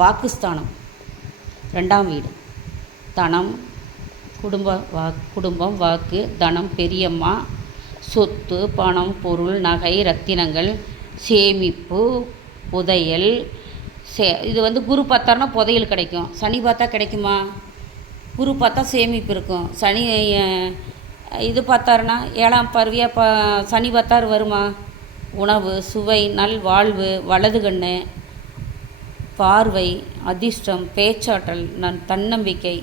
வாக்குஸ்தானம் 2ஆம் வீடு. தனம், குடும்பம், வாக்கு, தனம், பெரியம்மா, சொத்து, பணம், பொருள், நகை, ரத்தினங்கள், சேமிப்பு, புதையல். இது குரு பார்த்தாருன்னா புதையல் கிடைக்கும். சனி பார்த்தா கிடைக்குமா? குரு பார்த்தா சேமிப்பு இருக்கும். சனி இது பார்த்தாருன்னா 7ஆம் பார்வையாக சனி பார்த்தாரு வருமா? உணவு, சுவை, நல்வாழ்வு, வலது கண்ணு, பார்வை, அதிர்ஷ்டம், பேச்சாற்றல், தன்னம்பிக்கை,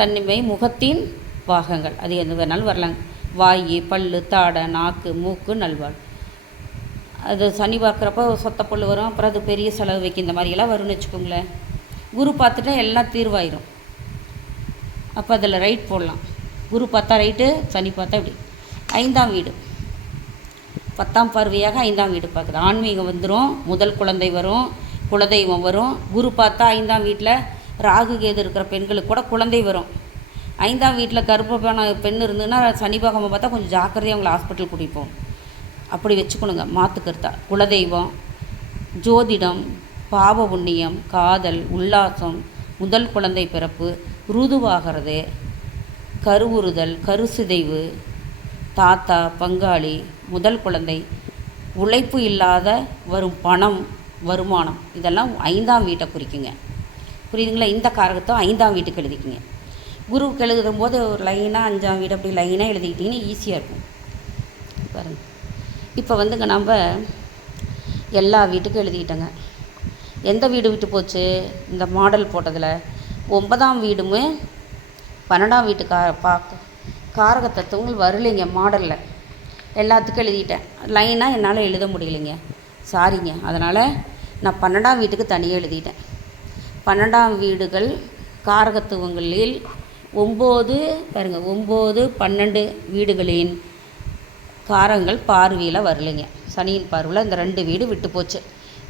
தன்னிமை, முகத்தின் பாகங்கள். அது எது வேணாலும் வரலாங்க. வாய், பல்லு, தாடை, நாக்கு, மூக்கு, நல்வாழ். அது சனி பார்க்குறப்போ சொத்த பல் வரும். அப்புறம் அது பெரிய செலவு வைக்க இந்த மாதிரியெல்லாம் வரும்னு வச்சுக்கோங்களேன். குரு பார்த்துட்டா எல்லாம் தீர்வாயிரும். அப்போ அதில் ரைட் போடலாம். குரு பார்த்தா ரைட்டு, சனி பார்த்தா இப்படி. 5ஆம் வீடு 10ஆம் பார்வையாக 5ஆம் வீடு பார்க்குது. ஆன்மீகம் வந்துடும். முதல் குழந்தை வரும், குலதெய்வம் வரும். குரு பார்த்தா 5ஆம் வீட்டில் ராகு கேது இருக்கிற பெண்களுக்கு கூட குழந்தை வரும். 5ஆம் வீட்டில் கர்ப்பமான பெண் இருந்ததுன்னா சனி பாகமாக பார்த்தா கொஞ்சம் ஜாக்கிரதையாக அவங்கள ஹாஸ்பிட்டல் கூட்டிகிட்டு போகும். அப்படி வச்சுக்கணுங்க. மாற்றுக்கருத்தா குலதெய்வம், ஜோதிடம், பாவ புண்ணியம், காதல், உல்லாசம், முதல் குழந்தை பிறப்பு, ருதுவாகிறது, கருவுறுதல், கருசிதைவு, தாத்தா, பங்காளி, முதல் குழந்தை, உழைப்பு இல்லாத வரும் பணம், வருமானம், இதெல்லாம் 5ஆம் வீட்டை குறிக்குங்க. புரியுதுங்களா? இந்த காரகத்தை 5ஆம் வீட்டுக்கு எழுதிக்கிங்க. குருவுக்கு எழுதும் போது ஒரு லைனாக 5ஆம் வீடு அப்படி லைனாக எழுதிக்கிட்டிங்கன்னா ஈஸியாக இருக்கும். பாருங்கள். இப்போ நம்ம எல்லா வீட்டுக்கும் எழுதிக்கிட்டோங்க. எந்த வீடு விட்டு போச்சு? இந்த மாடல் போட்டதில் 9ஆம் வீடுமே 12ஆம் வீட்டு காரக தத்துவங்கள் வரலைங்க மாடலில். எல்லாத்துக்கும் எழுதிட்டேன். லைனாக என்னால் எழுத முடியலைங்க, சாரிங்க. அதனால் நான் 12ஆம் வீட்டுக்கு தனியாக எழுதிட்டேன். 12ஆம் வீடுகள் காரகத்துவங்களில் 9 பாருங்கள், 9, 12 வீடுகளின் காரங்கள் பார்வையில் வரலைங்க. சனியின் பார்வையில் இந்த 2 வீடு விட்டு போச்சு.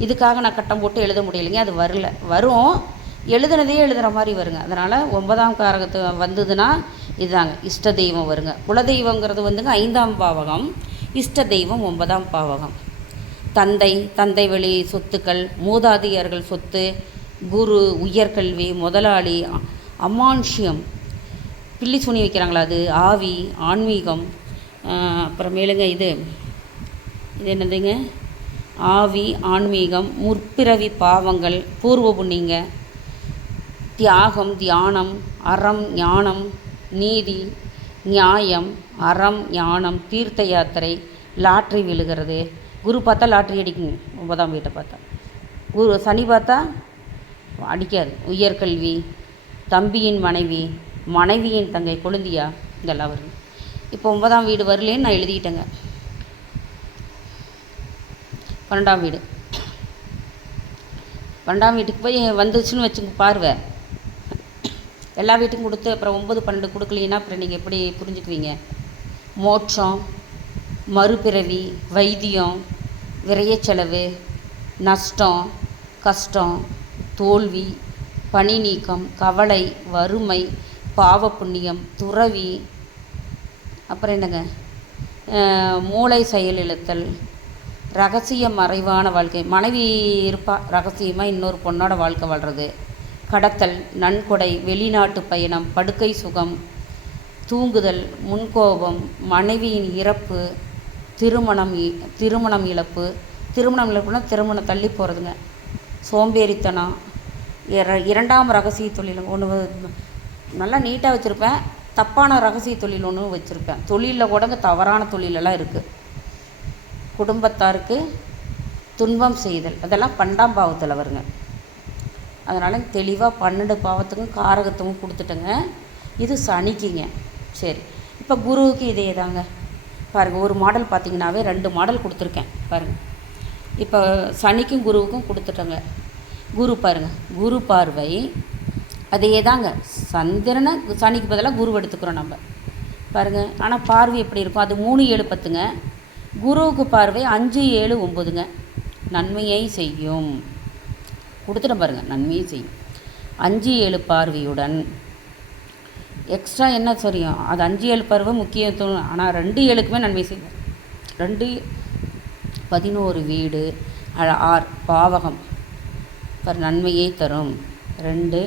இதுக்காக நான் கட்டம் போட்டு எழுத முடியலைங்க. அது வரும். எழுதுனதே எழுதுகிற மாதிரி வருங்க. அதனால் 9ஆம் காரகத்து வந்ததுன்னா இதுதாங்க இஷ்ட தெய்வம் வருங்க. குலதெய்வங்கிறது வந்துங்க 5ஆம் பாவகம், இஷ்ட தெய்வம் 9ஆம் பாவகம். தந்தை வழி சொத்துக்கள், மூதாதையர்கள் சொத்து, குரு, உயர்கல்வி, முதலாளி, அமானுஷ்யம், பில்லி சுனி வைக்கிறாங்களா அது, ஆவி, ஆன்மீகம், அப்புறமேலுங்க இது என்னதுங்க, ஆவி, ஆன்மீகம், முற்பிறவி பாவங்கள், பூர்வ புண்ணியங்க, தியாகம், தியானம், அறம், ஞானம், நீதி, நியாயம், அறம், ஞானம், தீர்த்த யாத்திரை, லாட்ரி விழுகிறது. குரு பார்த்தா லாட்ரி அடிக்குங்க. 9ஆம் வீட்டை பார்த்தா. சனி பார்த்தா அடிக்காது. உயர்கல்வி, தம்பியின் மனைவி, மனைவியின் தங்கை, கொழுந்தியா, இதெல்லாம் வருங்க. இப்போ 9ஆம் வீடு வரலேன்னு நான் எழுதிக்கிட்டேங்க. 12ஆம் வீடு, 12ஆம் வீட்டுக்கு போய் வந்துச்சுன்னு வச்சுங்க பார்வை. எல்லா வீட்டுக்கும் கொடுத்து அப்புறம் 9, 12 கொடுக்கலீங்கன்னா அப்புறம் நீங்கள் எப்படி புரிஞ்சுக்குவீங்க? மோட்சம், மறுபிறவி, வைத்தியம், விரயச்செலவு, நஷ்டம், கஷ்டம், தோல்வி, பணி நீக்கம், கவலை, வறுமை, பாவ புண்ணியம், துறவி, அப்புறம் என்னங்க, மூளை செயலிழத்தல், ரகசிய மறைவான வாழ்க்கை, மனைவி இருப்பா ரகசியமாக இன்னொரு பொண்ணோட வாழ்க்கை வாழ்கிறது, கடத்தல், நன்கொடை, வெளிநாட்டு பயணம், படுக்கை சுகம், தூங்குதல், முன்கோபம், மனைவியின் இறப்பு, திருமணம் இழப்பு. திருமணம் இழப்புனா திருமணம் தள்ளி போகிறதுங்க. சோம்பேறித்தனம், 2ஆம் ரகசிய தொழில் ஒன்று நல்லா நீட்டாக வச்சுருப்பேன். தப்பான ரகசிய தொழில் ஒன்று வச்சுருப்பேன். தொழிலில் கூட தவறான தொழிலெல்லாம் இருக்குது. குடும்பத்தாருக்கு துன்பம் செய்தல், அதெல்லாம் 12ஆம் பாவத்தில் வருங்க. அதனால் தெளிவாக 12 பாவத்துக்கும் காரகத்துக்கும் கொடுத்துட்டேங்க. இது சனிக்குங்க. சரி, இப்போ குருவுக்கு இதே தாங்க. பாருங்கள், ஒரு மாடல் பார்த்திங்கனாவே 2 மாடல் கொடுத்துருக்கேன் பாருங்கள். இப்போ சனிக்கும் குருவுக்கும் கொடுத்துட்டேங்க. குரு பாருங்கள், குரு பார்வை அதே தாங்க. சந்திரனை சனிக்கு பதிலாக குரு எடுத்துக்கிறோம் நம்ம பாருங்கள். ஆனால் பார்வை எப்படி இருக்கும்? அது 3, 7, 10ங்க. குருவுக்கு பார்வை 5, 7, 9ங்க. நன்மையை செய்யும் கொடுத்துட்டேன் பாருங்கள். நன்மையை செய்யும் 5, 7 பார்வையுடன் எக்ஸ்ட்ரா என்ன சரியும் அது 5, 7 பார்வை முக்கியத்துவம். ஆனால் 2, 7க்குமே நன்மை செய்யும். 2, 11 வீடு 6 பாவகம் நன்மையை தரும். 2,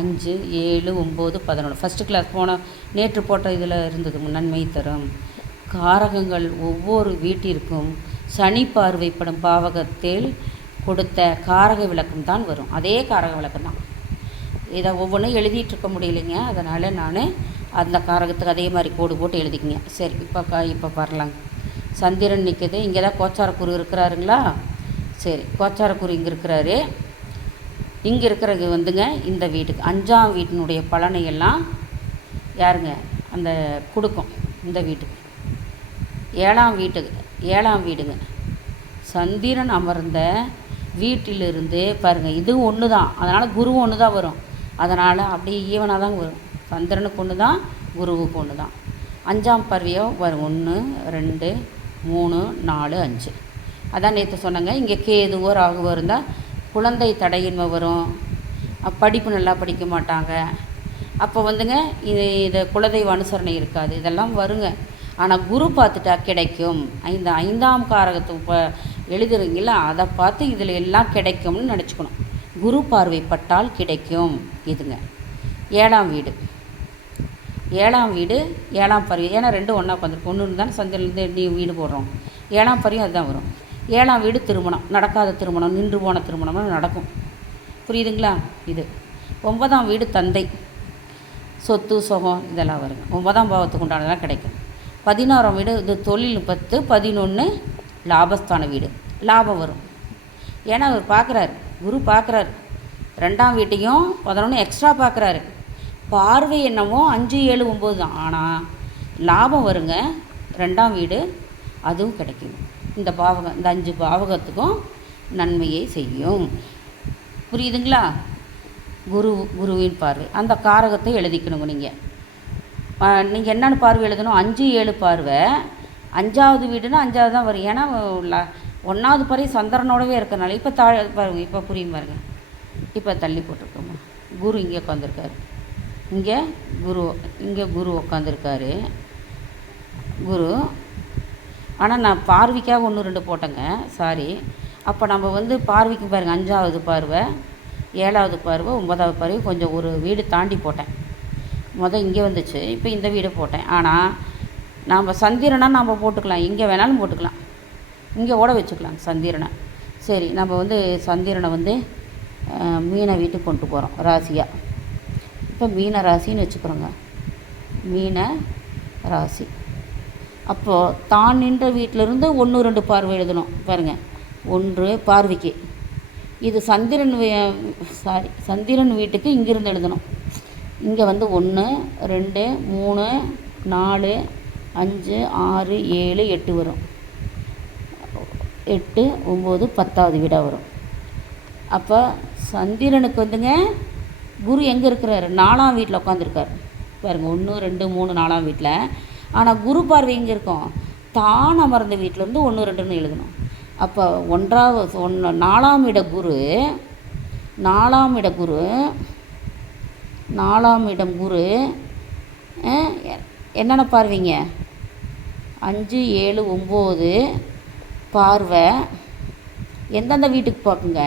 5, 7, 9, 11 ஃபஸ்ட்டு கிளாஸ் போன நேற்று போட்ட இதில் இருந்தது. நன்மை தரும் காரகங்கள் ஒவ்வொரு வீட்டிற்கும் சனி பார்வைப்படும் பாவகத்தில் கொடுத்த காரக விளக்கம் தான் வரும். அதே காரக விளக்கம் தான். இதை ஒவ்வொன்றும் எழுதிட்டுருக்க முடியலைங்க. அதனால் நான் அந்த காரகத்துக்கு அதே மாதிரி கோடு போட்டு எழுதிக்கிங்க. சரி, இப்போ வரலாங்க. சந்திரன் நிற்குது. இங்கே தான் கோச்சாரக்குரு இருக்கிறாருங்களா? சரி, கோச்சாரக்குரு இங்கே இருக்கிறாரு. இங்கே இருக்கிறது வந்துங்க இந்த வீட்டுக்கு 5ஆம் வீட்டினுடைய பலனை எல்லாம் யாருங்க அந்த கொடுக்கும். இந்த வீட்டுக்கு 7ஆம் வீடுங்க. சந்திரன் அமர்ந்த வீட்டிலிருந்து பாருங்கள், இதுவும் ஒன்று தான். அதனால் குருவும் ஒன்று தான் வரும். அதனால் அப்படியே ஈவனாக தான் வரும். சந்திரனுக்கு ஒன்று தான், குருவுக்கு ஒன்று தான். 5ஆம் பார்வையோ வரும். 1, 2, 3, 4, 5. அதான் நேற்று சொன்னாங்க. இங்கே கேதுவோ ராகுவோ இருந்தால் குழந்தை தடையின்மை வரும். படிப்பு நல்லா படிக்க மாட்டாங்க. அப்போ வந்துங்க இது குலதெய்வ அனுசரணை இருக்காது. இதெல்லாம் வருங்க. ஆனால் குரு பார்த்துட்டா கிடைக்கும். 5ஆம் காரகத்தை இப்போ எழுதுறீங்களா, அதை பார்த்து இதில் எல்லாம் கிடைக்கும்னு நினச்சிக்கணும். குரு பார்வைப்பட்டால் கிடைக்கும். இதுங்க 7ஆம் வீடு. 7ஆம் பார்வை. ஏன்னா 2 ஒன்றா உட்காந்துருக்கு. ஒன்று தானே சந்திரன்லேருந்து வீடு போடுறோம். 7ஆம் பார்வையும் அதுதான் வரும். 7ஆம் வீடு திருமணம், நடக்காத திருமணம், நின்று போன திருமணம்னு நடக்கும். புரியுதுங்களா? இது 9ஆம் வீடு தந்தை, சொத்து, சுகம் இதெல்லாம் வருங்க. 9ஆம் பாவத்துக்கு உண்டானதெல்லாம் கிடைக்கும். 11ஆம் வீடு இது தொழில் 10, 11 லாபஸ்தான வீடு. லாபம் வரும். ஏன்னா அவர் பார்க்குறாரு, குரு பார்க்குறாரு. 2ஆம் வீட்டையும் 11 எக்ஸ்ட்ரா பார்க்குறாரு. பார்வை என்னமோ 5, 7, 9 தான். ஆனால் லாபம் வருங்க. 2ஆம் வீடு அதுவும் கிடைக்கும். இந்த பாவகம், இந்த 5 பாவகத்துக்கும் நன்மையை செய்யும். புரியுதுங்களா? குருவின் பார்வை. அந்த காரகத்தை எழுதிக்கணுங்க. நீங்கள் என்னென்னு பார்வை எழுதணும்? 5, 7 பார்வை. 5ஆவது வீடுனா 5ஆவது தான் வரும். ஏன்னா 1ஆவது பார்வை சந்திரனோடவே இருக்கிறனால. இப்போ பாருங்க, இப்போ புரியும் பாருங்க. இப்போ தள்ளி போட்டிருக்கோமா? குரு இங்கே உட்காந்துருக்காரு, இங்கே குரு உட்காந்துருக்காரு குரு. ஆனால் நான் பார்வைக்காக 1 2 போட்டேங்க, சாரி. அப்போ நம்ம வந்து பார்வைக்கு பாருங்கள், 5வது பார்வை, 7வது பார்வை, 9வது பார்வை கொஞ்சம் ஒரு வீடு தாண்டி போட்டேன். இங்கே வந்துச்சு, இப்போ இந்த வீடு போட்டேன். ஆனால் நாம் சந்திரனை நாம் போட்டுக்கலாம், எங்கே வேணாலும் போட்டுக்கலாம், இங்கே ஓட வச்சுக்கலாம் சந்திரனை. சரி, நம்ம வந்து சந்திரனை வந்து மீன வீட்டுக்கு கொண்டு போகிறோம் ராசியாக. இப்போ மீன ராசின்னு வச்சுக்கிறோங்க, மீன ராசி. அப்போது தான் நின்ற வீட்டிலேருந்து 1 2 பார்வை எழுதணும் பாருங்கள். 1 பார்வைக்கு, இது சந்திரன் வீட்டுக்கு இங்கிருந்து எழுதணும். இங்கே வந்து 1 2 3 4 5 6 7 8 வரும். 8 9 10வது வீடாக வரும். அப்போ சந்திரனுக்கு வந்துங்க குரு எங்கே இருக்கிறாரு? 4ஆம் வீட்டில் உட்காந்துருக்கார் பாருங்கள். 1 2 3 4ஆம் வீட்டில். ஆனால் குரு பார்வை எங்கே இருக்கும்? தான் அமர்ந்த வீட்டிலேருந்து 1 2ன்னு எழுதணும். அப்போ 4ஆம் இட குரு, 4ஆம் இடம் குரு என்னென்ன பார்வைங்க? 5 7 9 பார்வை எந்தெந்த வீட்டுக்கு பார்க்குங்க?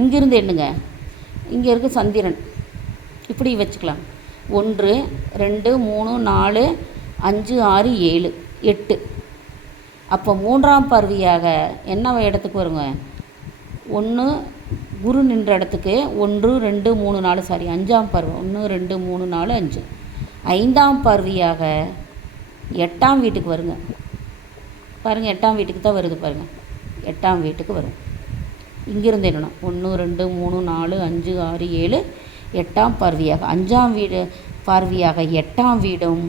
இங்கிருந்து எண்ணுங்க. இங்கே இருக்குது சந்திரன், இப்படி வச்சுக்கலாம். 1 2 3 4 5 6 7 8. அப்போ 3ஆம் பார்வையாக என்ன இடத்துக்கு வருங்க? 1 குரு நின்ற இடத்துக்கு 1 2 3 4 சாரி 5ஆம் பார்வை 1 2 3 4 5. 5ஆம் பார்வையாக 8ஆம் வீட்டுக்கு வருங்க பாருங்கள். 8ஆம் வீட்டுக்கு தான் வருது பாருங்கள், 8ஆம் வீட்டுக்கு வரும். இங்கிருந்து என்னணும்? 1 2 3 4 5 6 7 8ஆம் பார்வையாக 5ஆம் வீடு பார்வையாக 8ஆம் வீடும்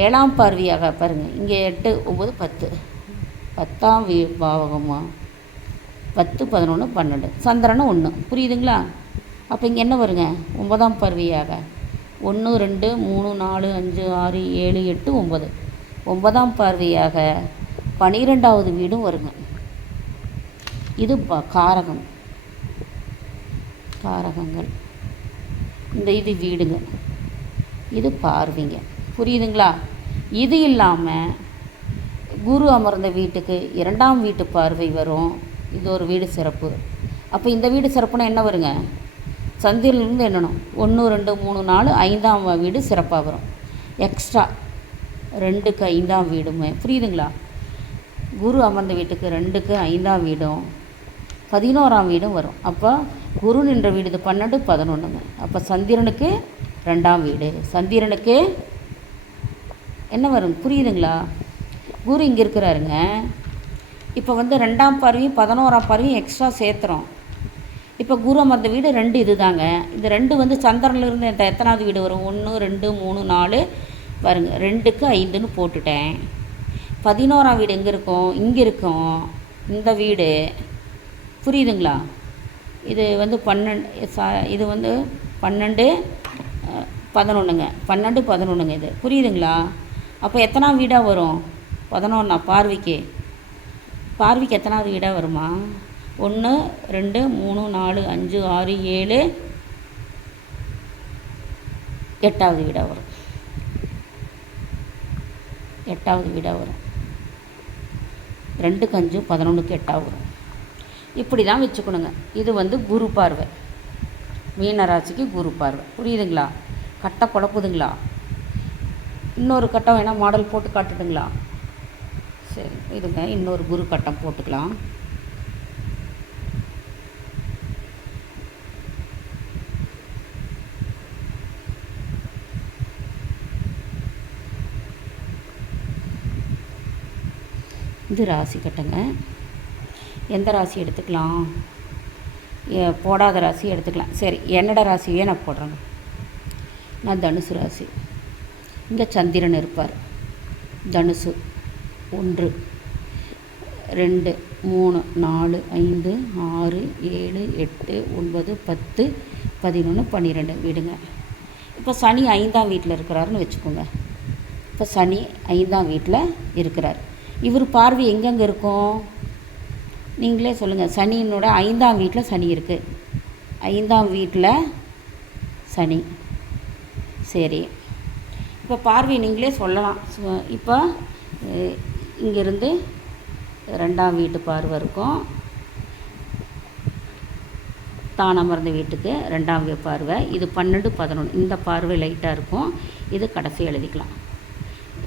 7ஆம் பார்வையாக பாருங்கள். இங்கே 8 9 10 10ஆம் பாவகமாக 10 11 12 சந்திரனும் 1. புரியுதுங்களா? அப்போ இங்கே என்ன வருங்க? 9ஆம் பார்வையாக 1 2 3 4 5 6 7 8 9. 9ஆம் பார்வையாக 12வது வீடும் வருங்க. இது காரகங்கள். இது வீடுங்க, இது பார்வைங்க. புரியுதுங்களா? இது இல்லாமல் குரு அமர்ந்த வீட்டுக்கு 2ஆம் வீட்டு பார்வை வரும். இது ஒரு வீடு சிறப்பு. அப்போ இந்த வீடு சிறப்புனா என்ன வருங்க? சந்திரனிலிருந்து எண்ணணும். 1 2 3 4 5ஆம் வீடு சிறப்பாக வரும். எக்ஸ்ட்ரா 2க்கு 5ஆம் வீடுமே. புரியுதுங்களா? குரு அமர்ந்த வீட்டுக்கு 2க்கு 5ஆம் வீடும் 11ஆம் வீடும் வரும். அப்போ குரு நின்ற வீடு இது 12 11ங்க. அப்போ சந்திரனுக்கு 2ஆம் வீடு, சந்திரனுக்கு என்ன வரும்? புரியுதுங்களா? குரு இங்கே இருக்கிறாருங்க. இப்போ வந்து 2ஆம் பார்வையும் 11ஆம் பார்வையும் எக்ஸ்ட்ரா சேர்த்துறோம். இப்போ குரு அமர்ந்த வீடு 2 இது தாங்க. இந்த 2 வந்து சந்திரனிலிருந்து எத்தனாவது வீடு வரும்? 1 2 3 4 பாருங்க. 2க்கு 5ன்னு போட்டுட்டேன். 11ஆம் வீடு எங்கே இருக்கும்? இங்கே இருக்கும் இந்த வீடு. புரியுதுங்களா? இது வந்து 12 இது வந்து 12 11ங்க. 12 11ங்க இது. புரியுதுங்களா? அப்போ எத்தனாவது வீடாக வரும்? 11. பார்வைக்கு எத்தனாவது வீடாக வருமா? 1 2 3 4 5 6 7 8வது வீடாக வரும். 8வது வீடாக வரும். 2க்கு 5 11க்கு 8ஆக வரும். இப்படி தான் வச்சுக்கணுங்க. இது வந்து குரு பார்வை, மீனராசிக்கு குரு பார்வை. புரியுதுங்களா? கட்டை குழப்புதுங்களா? இன்னொரு கட்டம் வேணால் மாடல் போட்டு காட்டுதுங்களா? சரி, இதுங்க இன்னொரு குரு கட்டம் போட்டுக்கலாம். இது ராசி கட்டங்க. எந்த ராசி எடுத்துக்கலாம்? போடாத ராசி எடுத்துக்கலாம். சரி, என்னோட ராசியே நான் போடுறேங்க. நான் தனுசு ராசி. இங்கே சந்திரன் இருப்பார். தனுசு 1 2 3 4 5 6 7 8 9 10 11 12 வீடுங்க. இப்போ சனி 5ஆம் வீட்டில் இருக்கிறாருன்னு வச்சுக்கோங்க. இப்போ சனி 5ஆம் வீட்டில் இருக்கிறார். இவர் பார்வை எங்கெங்கே இருக்கும்? நீங்களே சொல்லுங்கள். சனியினோட 5ஆம் வீட்டில் சனி இருக்குது. 5ஆம் வீட்டில் சனி. சரி, இப்போ பார்வை நீங்களே சொல்லலாம். இப்போ இங்கேருந்து 2ஆம் வீட்டு பார்வை இருக்கும், தான் அமர்ந்த வீட்டுக்கு 2ஆம் பார்வை. இது 12, 11 இந்த பார்வை லைட்டாக இருக்கும். இது கடைசி எழுதிக்கலாம்.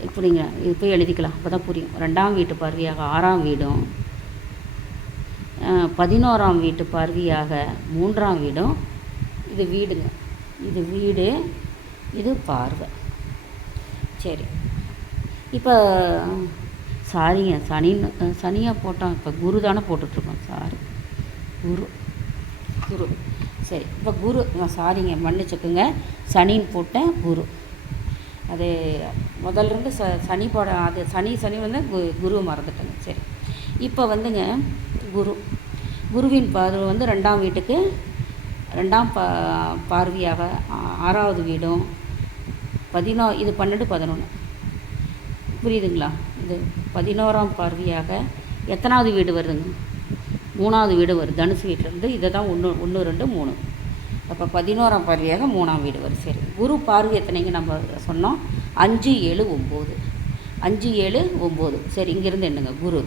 இப்படிங்க இப்போ எழுதிக்கலாம், அப்போ தான் புரியும். 2ஆம் வீட்டு பார்வையாக 6ஆம் வீடும், 11ஆம் வீட்டு பார்வையாக 3ஆம் வீடும். இது வீடுங்க, இது வீடு, இது பார்வை. சரி, இப்போ சாரிங்க, சனியாக போட்டோம். இப்போ குரு தானே போட்டுட்ருக்கோம். சாரி, குரு. சரி, இப்போ குரு, சாரிங்க மன்னிச்சுக்குங்க, சனின்னு போட்டேன், குரு. அது முதல்ல சனி போட, அது சனி வந்து குருவை மறந்துட்டேங்க. சரி, இப்போ வந்துங்க குருவின் பார்வை வந்து 2ஆம் வீட்டுக்கு 2ஆம் பார்வையாக 6ஆவது வீடும், இது 12, 11 புரியுதுங்களா? இது 11ஆம் பார்வையாக எத்தனாவது வீடு வருதுங்க? 3ஆவது வீடு வருது. தனுசு வீட்டிலேருந்து இதை தான் 1, 2, 3. அப்போ 11ஆம் பார்வையாக 3ஆம் வீடு வருது. சரி, குரு பார்வை எத்தனைங்க நம்ம சொன்னோம்? 5, 7, 9. 5, 7, 9. சரி, இங்கேருந்து என்னங்க? குரு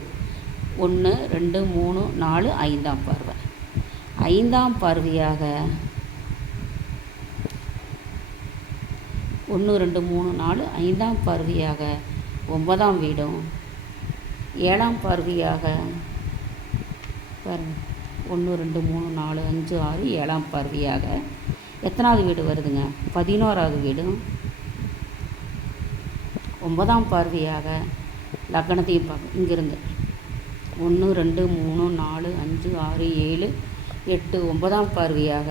1, 2, 3, 4, 5ஆம் பார்வை. 5ஆம் பார்வையாக 1, 2, 3, 4 5ஆம் பார்வையாக 9ஆம் வீடும், 7ஆம் பார்வையாக பாருங்கள் 1, 2, 3, 4, 5, 6 7ஆம் பார்வையாக எத்தனாவது வீடு வருதுங்க? 11ஆவது வீடும், 9ஆம் பார்வையாக லக்னத்தையும் பார்க்கும். இங்கேருந்து 1, 2, 3, 4, 5, 6, 7, 8 9ஆம் பார்வையாக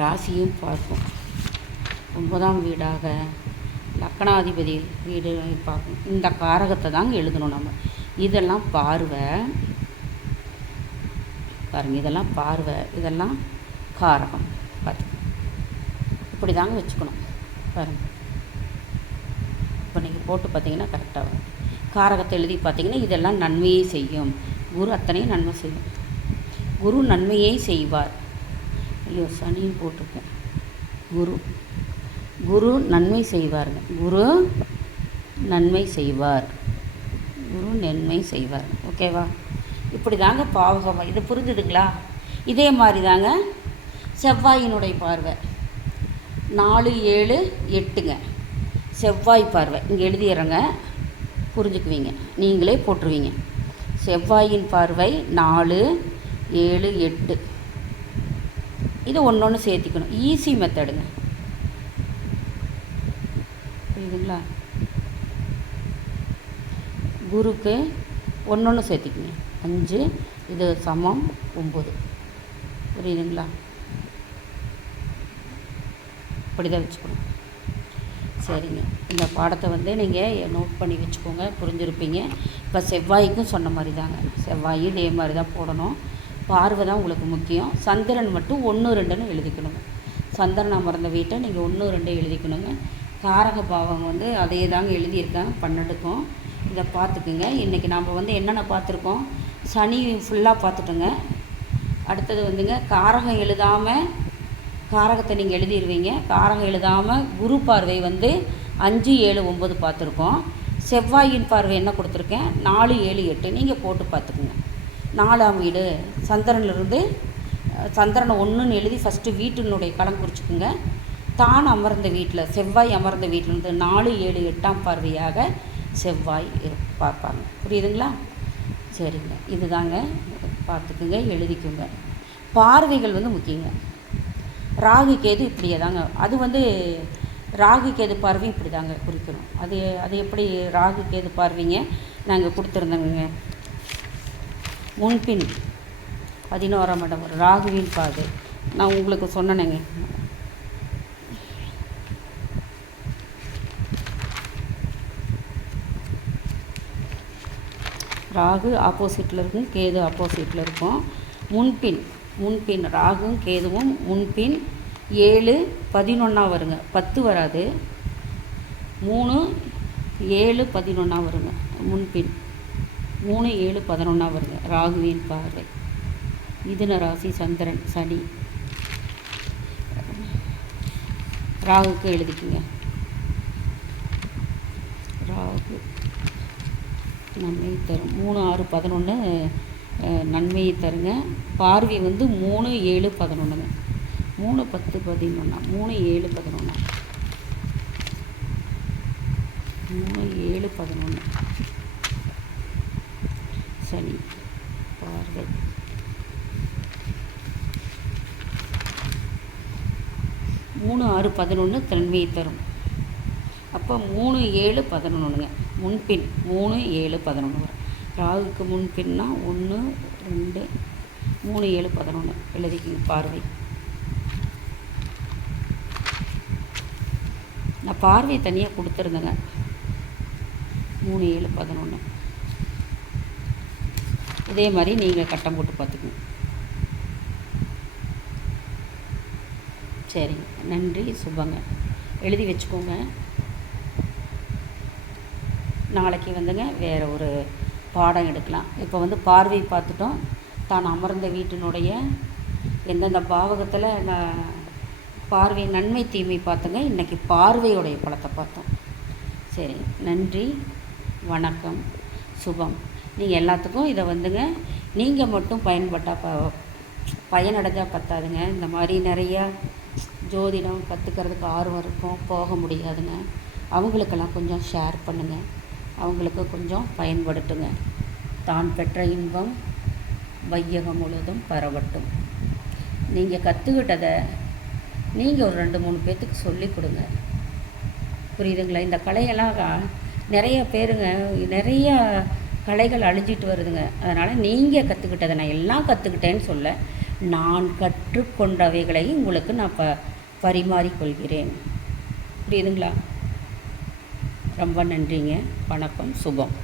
ராசியும் பார்க்கும். 9ஆம் வீடாக லக்னாதிபதி வீடு பார்க்கும். இந்த காரகத்தை தாங்க எழுதணும் நம்ம. இதெல்லாம் பார்வை பாருங்கள், இதெல்லாம் பார்வை, இதெல்லாம் காரகம். பாருங்கள், இப்படி தாங்க வச்சுக்கணும். பாருங்கள், இப்போ நீங்கள் போட்டு பார்த்தீங்கன்னா கரெக்டாக வரும். காரகத்தை எழுதி பார்த்தீங்கன்னா இதெல்லாம் நன்மையை செய்யும். குரு அத்தனையும் நன்மை செய்யும். குரு நன்மையை செய்வார். ஐயோ, சனியும் போட்டிருக்கேன். குரு நன்மை செய்வாருங்க. குரு நன்மை செய்வார். ஓகேவா? இப்படி தாங்க பாவகம். இது புரிஞ்சுதுங்களா? இதே மாதிரி தாங்க செவ்வாயினுடைய பார்வை 4, 7, 8ங்க. செவ்வாய் பார்வை இங்கே எழுதிடுறேங்க, புரிஞ்சுக்குவீங்க, நீங்களே போட்டுருவீங்க. செவ்வாயின் பார்வை 4, 7, 8. இது ஒன்று சேர்த்திக்கணும். ஈஸி மெத்தடுங்க, புரியுதுங்களா? குருக்கு ஒன்று சேர்த்திக்குங்க. 5, இது சமம் 9. புரியுதுங்களா? இப்படி தான் வச்சுக்கணும். சரிங்க, இந்த பாடத்தை வந்து நீங்கள் நோட் பண்ணி வச்சுக்கோங்க, புரிஞ்சுருப்பீங்க. இப்போ செவ்வாய்க்கும் சொன்ன மாதிரி தாங்க, செவ்வாயும் இதே மாதிரி தான் போடணும். பார்வை தான் உங்களுக்கு முக்கியம். சந்திரன் மட்டும் 1, 2ன்னு எழுதிக்கணுங்க. சந்திரன் அமர்ந்த வீட்டை நீங்கள் 1, 2 எழுதிக்கணுங்க. காரக பாவம் வந்து அதே தாங்க எழுதியிருக்கேன் 12க்கும். இதை பார்த்துக்குங்க. இன்றைக்கி நாம் வந்து என்னென்ன பார்த்துருக்கோம்? சனி ஃபுல்லாக பார்த்துட்டோங்க. அடுத்தது வந்துங்க காரகம் எழுதாமல், காரகத்தை நீங்கள் எழுதிடுவீங்க. காரகம் எழுதாமல் குரு பார்வை வந்து 5, 7, 9 பார்த்துருக்கோம். செவ்வாயின் பார்வை என்ன கொடுத்துருக்கேன்? 4, 7, 8 நீங்கள் போட்டு பார்த்துக்குங்க. 4ஆம் வீடு சந்திரனிலிருந்து, சந்திரனை 1ன்னு எழுதி ஃபஸ்ட்டு வீட்டினுடைய களம் குறிச்சிக்குங்க. தான் அமர்ந்த வீட்டில், செவ்வாய் அமர்ந்த வீட்டிலேருந்து 4, 7, 8ஆம் பார்வையாக செவ்வாய் பார்ப்பாங்க. புரியுதுங்களா? சரிங்க, இது தாங்க பார்த்துக்குங்க, எழுதிக்குங்க. பார்வைகள் வந்து முக்கியங்க. ராகு கேது இப்படியே தாங்க, அது வந்து ராகு கேது பார்வையும் இப்படி தாங்க குறிக்கணும். அது எப்படி ராகு கேது பார்வைங்க நாங்கள் கொடுத்துருந்தோங்க. முன்பின் 11ஆம் இடம் ராகுவின் பார்வை நான் உங்களுக்கு சொன்னேங்க. ராகு ஆப்போசிட்டில் இருக்கும், கேது ஆப்போசிட்டில் இருக்கும். முன்பின் ராகுவும் கேதுவும் முன்பின் 7, 11 வருங்க. 10 வராது. 3, 7, 11 வருங்க. முன்பின் 3, 7, 11 வருங்க ராகுவின் பார்வை. மிதுன ராசி சந்திரன் சனி. ராகுக்கு எழுதிக்குங்க. ராகு நன்மை தரும். 3 6 11 நன்மையை தருங்க. பார்வை வந்து 3 7 11ங்க. 3 10 11 3 7 11 3 7 11 சனி பார்வை. 3 6 11 நன்மையை தரும். அப்போ 3 7 11ங்க. முன்பின் 3 7 11 வரும். ராகுக்கு முன்பின்னா 1 2 3 7 11 எழுதிக்கிங்க. பார்வை. நான் பார்வை தனியாக கொடுத்துருந்தேங்க. 3 7 11 இதே மாதிரி நீங்கள் கட்டம் போட்டு பார்த்துக்குங்க. சரிங்க, நன்றி, சுபங்க. எழுதி வச்சுக்கோங்க. நாளைக்கு வந்துங்க வேறு ஒரு பாடம் எடுக்கலாம். இப்போ வந்து பார்வை பார்த்துட்டோம். தான் அமர்ந்த வீட்டினுடைய எந்தெந்த பாவகத்தில் பார்வை நன்மை தீமை பார்த்தோங்க. இன்றைக்கி பார்வையுடைய பலத்தை பார்த்தோம். சரி, நன்றி, வணக்கம், சுபம். நீங்கள் எல்லாத்துக்கும் இதை வந்துங்க நீங்கள் மட்டும் பயன்பட்டால் பயனடைஞ்சால் பத்தாதுங்க. இந்த மாதிரி நிறையா ஜோதிடம் கற்றுக்கிறதுக்கு ஆர்வம் இருக்கும், போக முடியாதுங்க. அவங்களுக்கெல்லாம் கொஞ்சம் ஷேர் பண்ணுங்கள். அவங்களுக்கு கொஞ்சம் பயன்படுத்துங்க. தான் பெற்ற இன்பம் வையகம் முழுவதும் பரவட்டும். நீங்கள் கற்றுக்கிட்டதை நீங்கள் ஒரு 2 3 பேர்த்துக்கு சொல்லிக் கொடுங்க. புரியுதுங்களா? இந்த கலையெல்லாம் நிறைய பேருங்க நிறைய கலைகள் அழிஞ்சிட்டு வருதுங்க. அதனால் நீங்கள் கற்றுக்கிட்டதை நான் எல்லாம் கற்றுக்கிட்டேன்னு சொல்ல, நான் கற்றுக்கொண்டவைகளை உங்களுக்கு நான் பரிமாறிக்கொள்கிறேன். புரியுதுங்களா? ரொம்ப நன்றிங்க. வணக்கம், சுபம்.